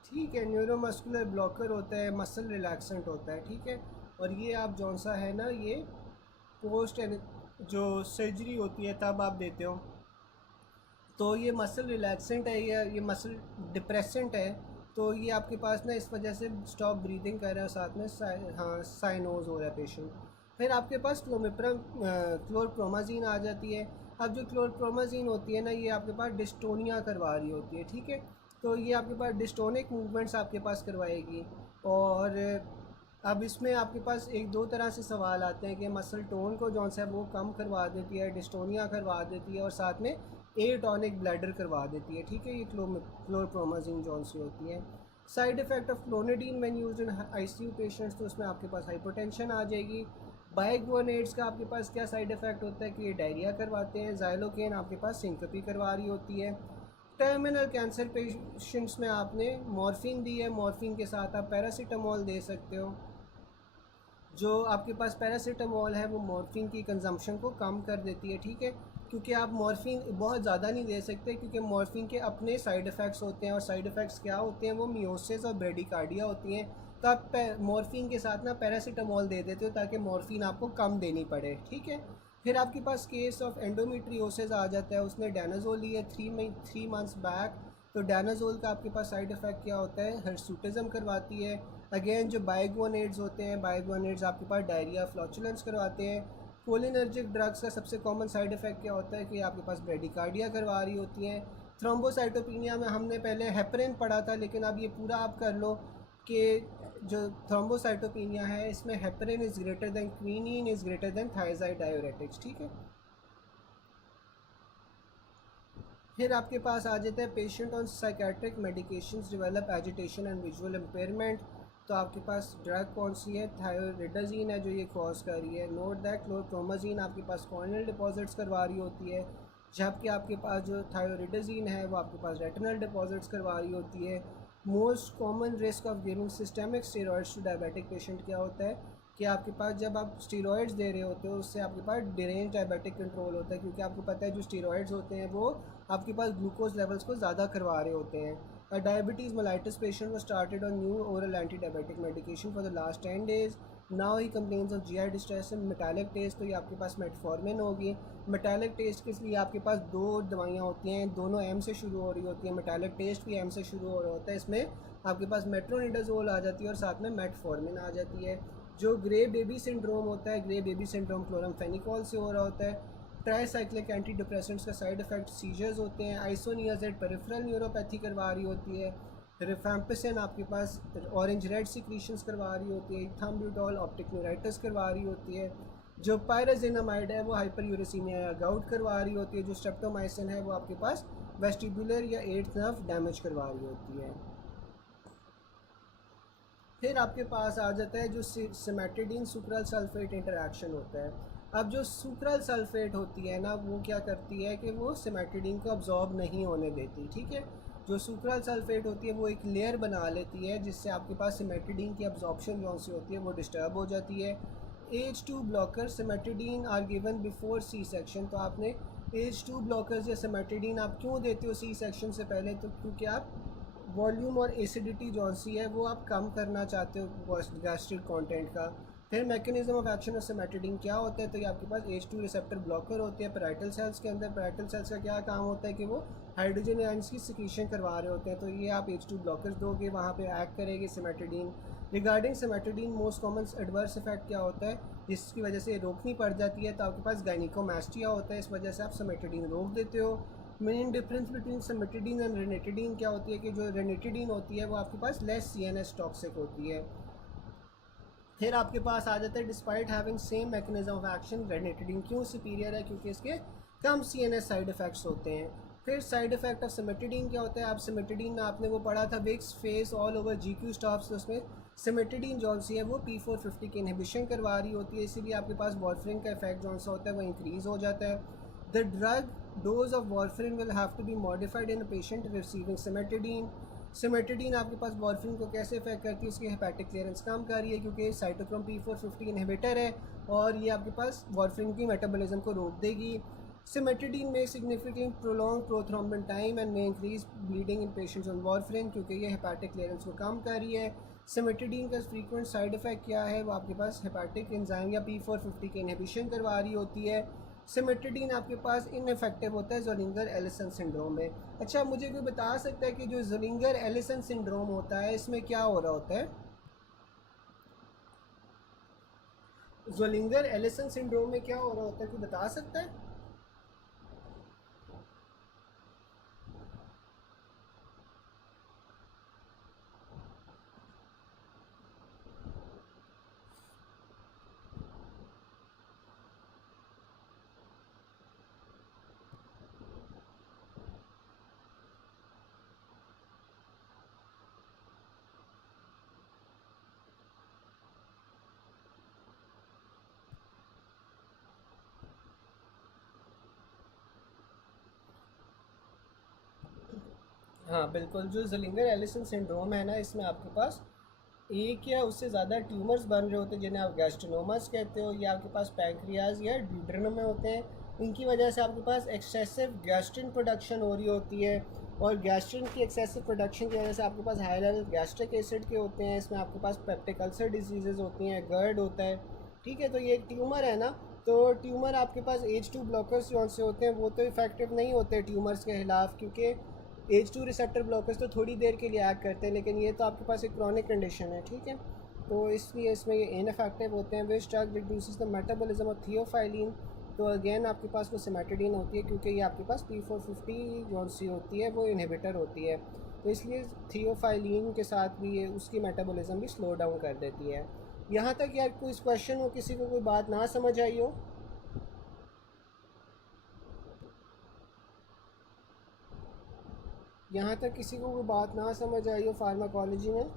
ठीक है, न्यूरोमस्कुलर ब्लॉकर होता है, मसल रिलैक्सेंट होता है, ठीक है। और ये आप जौन सा है ना, ये पोस्ट जो सर्जरी होती है तब आप देते हो, तो ये मसल रिलैक्सेंट है या ये मसल डिप्रेसेंट है, तो ये आपके पास ना इस वजह से स्टॉप ब्रीदिंग कर रहा है, साथ में हाँ साइनोज हो रहा है पेशेंट। फिर आपके पास क्लोरप्रोमाजीन आ जाती है। अब जो क्लोरप्रोमाजीन होती है ना, ये आपके पास डिस्टोनिया करवा रही होती है, ठीक है। तो ये आपके पास डिस्टोनिक मूवमेंट्स आपके पास करवाएगी। और अब इसमें आपके पास एक दो तरह से सवाल आते हैं कि मसल टोन को जौन सा है वो कम करवा देती है, डिस्टोनिया करवा देती है, और साथ में एटॉनिक ब्लैडर करवा देती है, ठीक है। ये क्लोरप्रोमाजीन जौन सी होती है। Side effect of clonidine when used in ICU patients, तो उसमें आपके पास हाइपरटेंशन आ जाएगी। बाइगोनेट्स का आपके पास क्या साइड इफ़ेक्ट होता है कि ये डायरिया करवाते हैं। जाइलोकेन आपके पास सिंकपी करवा रही होती है। टर्मिनल कैंसर पेशेंट्स में आपने मॉर्फिन दी है, मॉर्फिन के साथ आप पैरासीटामोल दे सकते हो। जो आपके पास पैरासीटामोल है वो मॉर्फिन की कंजम्पशन को कम कर देती है, ठीक है। क्योंकि आप मॉर्फिन बहुत ज़्यादा नहीं दे सकते, क्योंकि मॉर्फिन के अपने साइड इफ़ेक्ट्स होते हैं, और साइड इफ़ेक्ट्स क्या होते हैं, वो मियोसिस और ब्रेडिकार्डिया होती हैं। तो आप मॉर्फिन के साथ ना पैरासीटामोल दे देते हो ताकि मॉर्फिन आपको कम देनी पड़े, ठीक है। फिर आपके पास केस ऑफ एंडोमेट्रियोसिस आ जाता है, उसने डायनाजोल ली है 3 मंथ्स बैक। तो डायनाजोल का आपके पास साइड इफ़ेक्ट क्या होता है, हिर्सुटिज्म करवाती है। अगेन जो बाइगोनेट्स होते हैं, बाइगोनेट्स आपके पास डायरिया फ्लॉचुलेंस करवाते हैं। कोलिनर्जिक ड्रग्स का सबसे कॉमन साइड इफ़ेक्ट क्या होता है कि आपके पास ब्रेडिकार्डिया करवा रही होती हैं। थ्रोम्बोसाइटोपिनिया में हमने पहले हेपरिन पढ़ा था, लेकिन अब ये पूरा आप कर लो कि जो थ्रोम्बोसाइटोपिनिया है इसमें heparin is greater than quinine is greater than thyroid diuretics, ठीक है। फिर आपके पास आ जाता है patient on psychiatric medications develop agitation and visual impairment. तो आपके पास ड्रग कौन सी है, थायोरिडाजीन है जो ये कॉज कर रही है। नोट दैट क्लोरप्रोमाजीन आपके पास कॉर्नियल डिपॉजिट्स करवा रही होती है, जबकि आपके पास जो थायोरिडाजीन है वो आपके पास रेटिनल डिपॉजिट्स करवा रही होती है। Most common risk of giving systemic steroids to diabetic patient क्या होता है कि आपके पास जब आप स्टीरॉयड्स दे रहे होते हो उससे आपके पास डिरेंज डायबिटिक कंट्रोल होता है, क्योंकि आपको पता है जो स्टीरॉयड्स होते हैं वो आपके पास ग्लूकोज लेवल्स को ज़्यादा करवा रहे होते हैं। A diabetes mellitus patient was started on new oral anti-diabetic medication for the last 10 days. Now he complains of GI distress and metallic taste, तो ये आपके पास मेटफॉर्मिन होगी। मेटालिक टेस्ट के लिए आपके पास दो दवाइयाँ होती हैं, दोनों एम से शुरू हो रही होती हैं। मेटालिक टेस्ट भी एम से शुरू हो रहा होता है, इसमें आपके पास मेट्रोनिडाजोल आ जाती है और साथ में मेटफॉर्मिन आ जाती है। जो ग्रे बेबी सिंड्रोम होता है, ग्रे बेबी सिंड्रोम क्लोरामफेनिकोल से हो रहा होता है। ट्राईसाइक्लिक एंटी डिप्रेसेंट्स का साइड इफेक्ट सीजर्स होते हैं। आइसोनियाजेड पेरिफेरल न्यूरोपैथी करवा रही होती है। रिफैम्पिसिन आपके पास ऑरेंज रेड सिक्रीशंस करवा रही होती है। इथाम्ब्यूटॉल ऑप्टिक न्यूराइटिस करवा रही होती है। जो पायराजिनामाइड है वो हाइपर यूरेसीमिया या गाउट करवा रही होती है। जो स्ट्रेप्टोमाइसिन है वो आपके पास वेस्टिबुलर या एट्थ नर्व डैमेज करवा रही होती है। फिर आपके पास आ जाता है जो सिमेटिडीन सुक्राल सल्फेट इंटरेक्शन होता है। अब जो सुक्राल सल्फेट होती है ना वो क्या करती है कि वो सिमेटिडीन को अब्जॉर्ब नहीं होने देती, ठीक है। जो सुक्राल सल्फेट होती है वो एक लेयर बना लेती है जिससे आपके पास सिमेटिडीन की अब्जॉर्प्शन जो सी होती है वो डिस्टर्ब हो जाती है। H2 blocker cimetidine are given before C section. तो आपने H2 ब्लॉकर्स या सिमेटिडीन आप क्यों देते हो सी सेक्शन से पहले, तो क्योंकि आप वॉल्यूम और एसिडिटी जो सी है वो आप कम करना चाहते हो गैस्ट्रिक कंटेंट का। फिर mechanism of action of cimetidine क्या होता है, तो ये आपके पास H2 रिसेप्टर ब्लॉकर होते हैं पैराइटल सेल्स के अंदर। पैराइटल सेल्स का क्या काम होता है कि वो हाइड्रोजन आयंस की सिक्रीशन करवा रहे होते हैं, तो ये आप H2 ब्लॉकर्स दोगे, वहाँ पे एक्ट करेगी cimetidine. Regarding cimetidine most common adverse effect क्या होता है जिसकी वजह से रोकनी पड़ जाती है, तो आपके पास गायनिकोमास्टिया होता है, इस वजह से आप सिमेटिडीन रोक देते हो। Main difference between cimetidine and ranitidine क्या होती है कि जो रेनिटिडीन होती है वो आपके पास लेस CNS टॉक्सिक होती है। फिर आपके पास आ जाता है despite having same mechanism of action ranitidine क्यों सुपीरियर है, क्योंकि इसके कम CNS साइड इफ़ेक्ट्स होते हैं। फिर साइड इफ़ेक्ट ऑफ सिमेटिडीन क्या होता है, आप सिमेटिडीन में आपने वो पढ़ा था Vicks face all over GQ stops, तो उसमें सिमेटिडीन जो सी है वो P450 की इनहिबिशन करवा रही होती है, इसीलिए आपके पास वारफरिन का इफेक्ट जो सा होता है वो इंक्रीज़ हो जाता है. The drug dose of warfarin will have to be modified in a patient receiving cimetidine. Cimetidine आपके पास वारफरिन को कैसे इफेक्ट करती है, उसकी हेपेटिक क्लियरेंस कम कर रही है क्योंकि साइटोक्रोम P450 इनहिबिटर है और ये आपके पास वारफरिन की मेटाबॉलिज्म को रोक देगी. Cimetidine may significant prolong prothrombin time and may increase bleeding in patients on warfarin क्योंकि ये हेपेटिक क्लियरेंस को कम कर रही है. सिमेटिडीन का फ्रीक्वेंट साइड इफेक्ट क्या है, वो आपके पास हेपेटिक एंजाइम या P450 की इनहिबिशन करवा रही होती है. सिमेटिडीन आपके पास इनफेक्टिव होता है ज़ोलिंगर एलिसन सिंड्रोम में. अच्छा, मुझे कोई बता सकता है कि जो ज़ोलिंगर एलिसन सिंड्रोम होता है इसमें क्या हो रहा होता है? ज़ोलिंगर एलिसन सिंड्रोम में क्या हो रहा होता है, कोई बता सकता है? हाँ बिल्कुल, जो ज़ोलिंगर एलिसन सिंड्रोम है ना, इसमें आपके पास एक या उससे ज़्यादा ट्यूमर्स बन रहे होते हैं जिन्हें आप गैस्ट्रोनोमस कहते हो, या आपके पास पैंक्रियाज या ड्यूड्रेनम में होते हैं. इनकी वजह से आपके पास एक्सेसिव गैस्ट्रिन प्रोडक्शन हो रही होती है और गैस्ट्रिन की एक्सेसिव प्रोडक्शन की वजह से आपके पास हाई लेवल गैस्ट्रिक एसिड के होते हैं. इसमें आपके पास पेप्टिक अल्सर डिजीज़ होती हैं, गर्ड होता है. ठीक है, तो ये एक ट्यूमर है ना, तो ट्यूमर आपके पास H2 ब्लॉकर्स जो से होते हैं वो तो इफेक्टिव नहीं होते ट्यूमर्स के खिलाफ, क्योंकि H2 रिसेप्टर ब्लॉकर्स तो थोड़ी देर के लिए एक्ट करते हैं, लेकिन ये तो आपके पास एक क्रॉनिक कंडीशन है. ठीक है, तो इसलिए इसमें ये इनफेक्टिव होते हैं. Which drug reduces the metabolism of theophylline, तो अगेन आपके पास वो सिमेटिडीन होती है क्योंकि ये आपके पास P450 जो सी होती है वो इनहिबिटर होती है, तो इसलिए थियोफाइलिन के साथ भी ये उसकी मेटाबॉलिज्म भी स्लो डाउन कर देती है. यहाँ तक यार कोई क्वेश्चन हो, किसी को कोई बात ना समझ आई हो? यहाँ तक किसी को कोई बात ना समझ आई हो फार्माकोलॉजी में?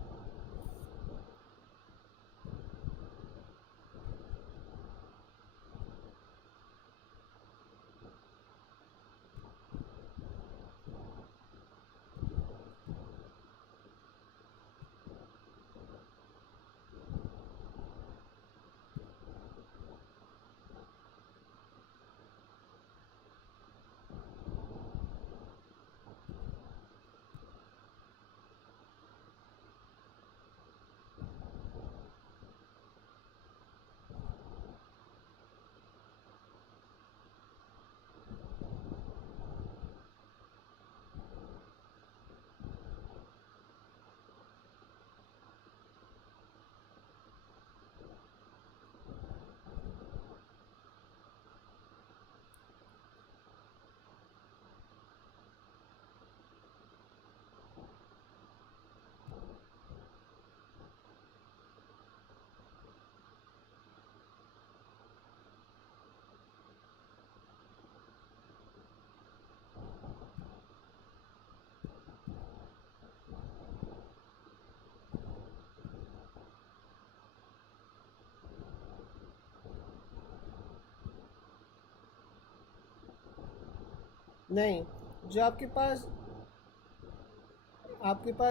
नहीं, जो आपके पास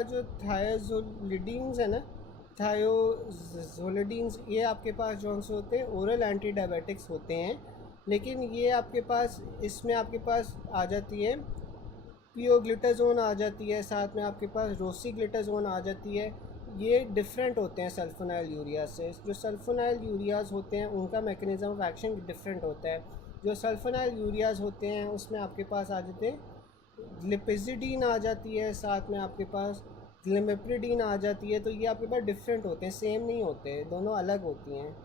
जो थायोजोलिडीन्स है ना, थायोजोलिडीन्स, ये आपके पास जो से होते हैं ओरल एंटी डायबिटिक्स होते हैं, लेकिन ये आपके पास इसमें आपके पास आ जाती है पियोग्लिटाजोन आ जाती है, साथ में आपके पास रोसीग्लिटाजोन आ जाती है. ये डिफरेंट होते हैं सल्फोनाइल यूरिया से. जो सल्फोनाइल यूरियाज होते हैं उनका मैकेनिज्म ऑफ एक्शन डिफरेंट होता है. जो सल्फोनाइल यूरियाज होते हैं उसमें आपके पास आ जाते हैं लिपिजिडीन आ जाती है, साथ में आपके पास ग्लिमिप्रिडीन आ जाती है. तो ये आपके पास डिफरेंट होते हैं, सेम नहीं होते, दोनों अलग होती हैं.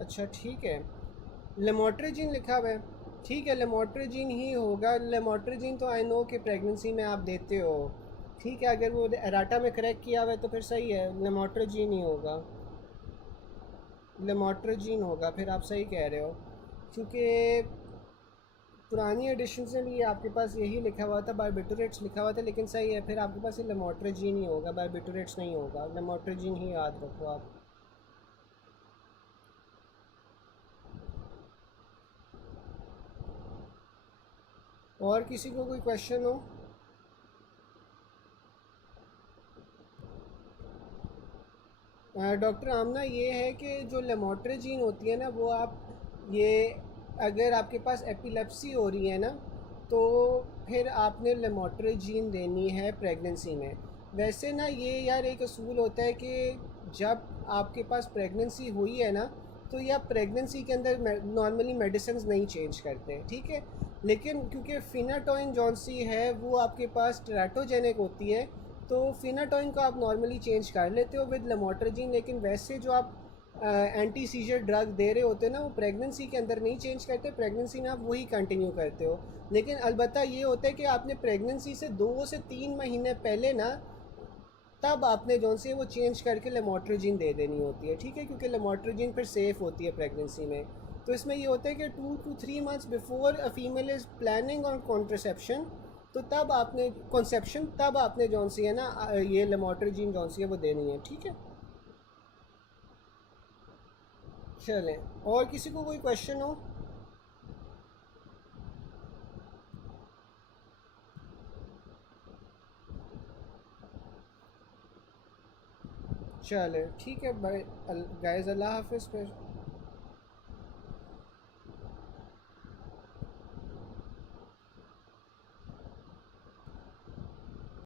अच्छा ठीक है, लेमोट्रिजिन लिखा हुआ है. ठीक है, लेमोट्रिजिन ही होगा. लेमोट्रिजिन तो आई नो कि प्रेगनेंसी में आप देते हो, ठीक है, अगर वो एराटा में करेक्ट किया हुआ है तो फिर सही है, लेमोट्रेजीन ही होगा, लेमोट्रेजीन होगा, फिर आप सही कह रहे हो। क्योंकि पुरानी एडिशन में भी आपके पास यही लिखा हुआ था, बारबिटूरेट्स लिखा हुआ था, लेकिन सही है, फिर आपके पास ये लेमोट्रेजीन ही होगा, बारबिटूरेट्स नहीं होगा, लेमोट्रेजीन ही याद रखो आप। और किसी को कोई क्वेश्चन हो? डॉक्टर आमना, ये है कि जो लेमोट्रेजीन होती है ना, वो आप ये, अगर आपके पास एपिलेप्सी हो रही है ना, तो फिर आपने लेमोट्रेजीन देनी है प्रेगनेंसी में। वैसे ना ये यार एक असूल होता है कि जब आपके पास प्रेगनेंसी हुई है ना, तो ये आप प्रेगनेंसी के अंदर नॉर्मली मेडिसिन नहीं चेंज करते, ठीक है। लेकिन क्योंकि फिनाटोइन जॉन्सी है वो आपके पास टेराटोजेनिक होती है, तो फिनाटोइन को आप नॉर्मली चेंज कर लेते हो विद लेमोट्रेजीन, लेकिन वैसे जो आप एंटी सीजर ड्रग दे रहे होते हो ना, वो प्रेगनेंसी के अंदर नहीं चेंज करते, प्रेगनेंसी में आप वही कंटिन्यू करते हो। लेकिन अलबत्ता ये होता है कि आपने प्रेगनेंसी से 2 से 3 महीने पहले ना, तब आपने जौन सी है वो चेंज करके लेमोट्रेजीन दे देनी होती है, ठीक है, क्योंकि लेमोट्रेजीन फिर सेफ़ होती है प्रेगनेंसी में। तो इसमें ये होता है कि 2 to 3 months before a female is planning on contraception, तो तब आपने कॉन्सेप्शन, तब आपने जौन सी है ना ये लेमोट्रेजीन जौन सी है वो देनी है, ठीक है। चलें, और किसी को कोई क्वेश्चन हो? चले ठीक है, बाय गाइस, अल्लाह हाफिज़ फिर।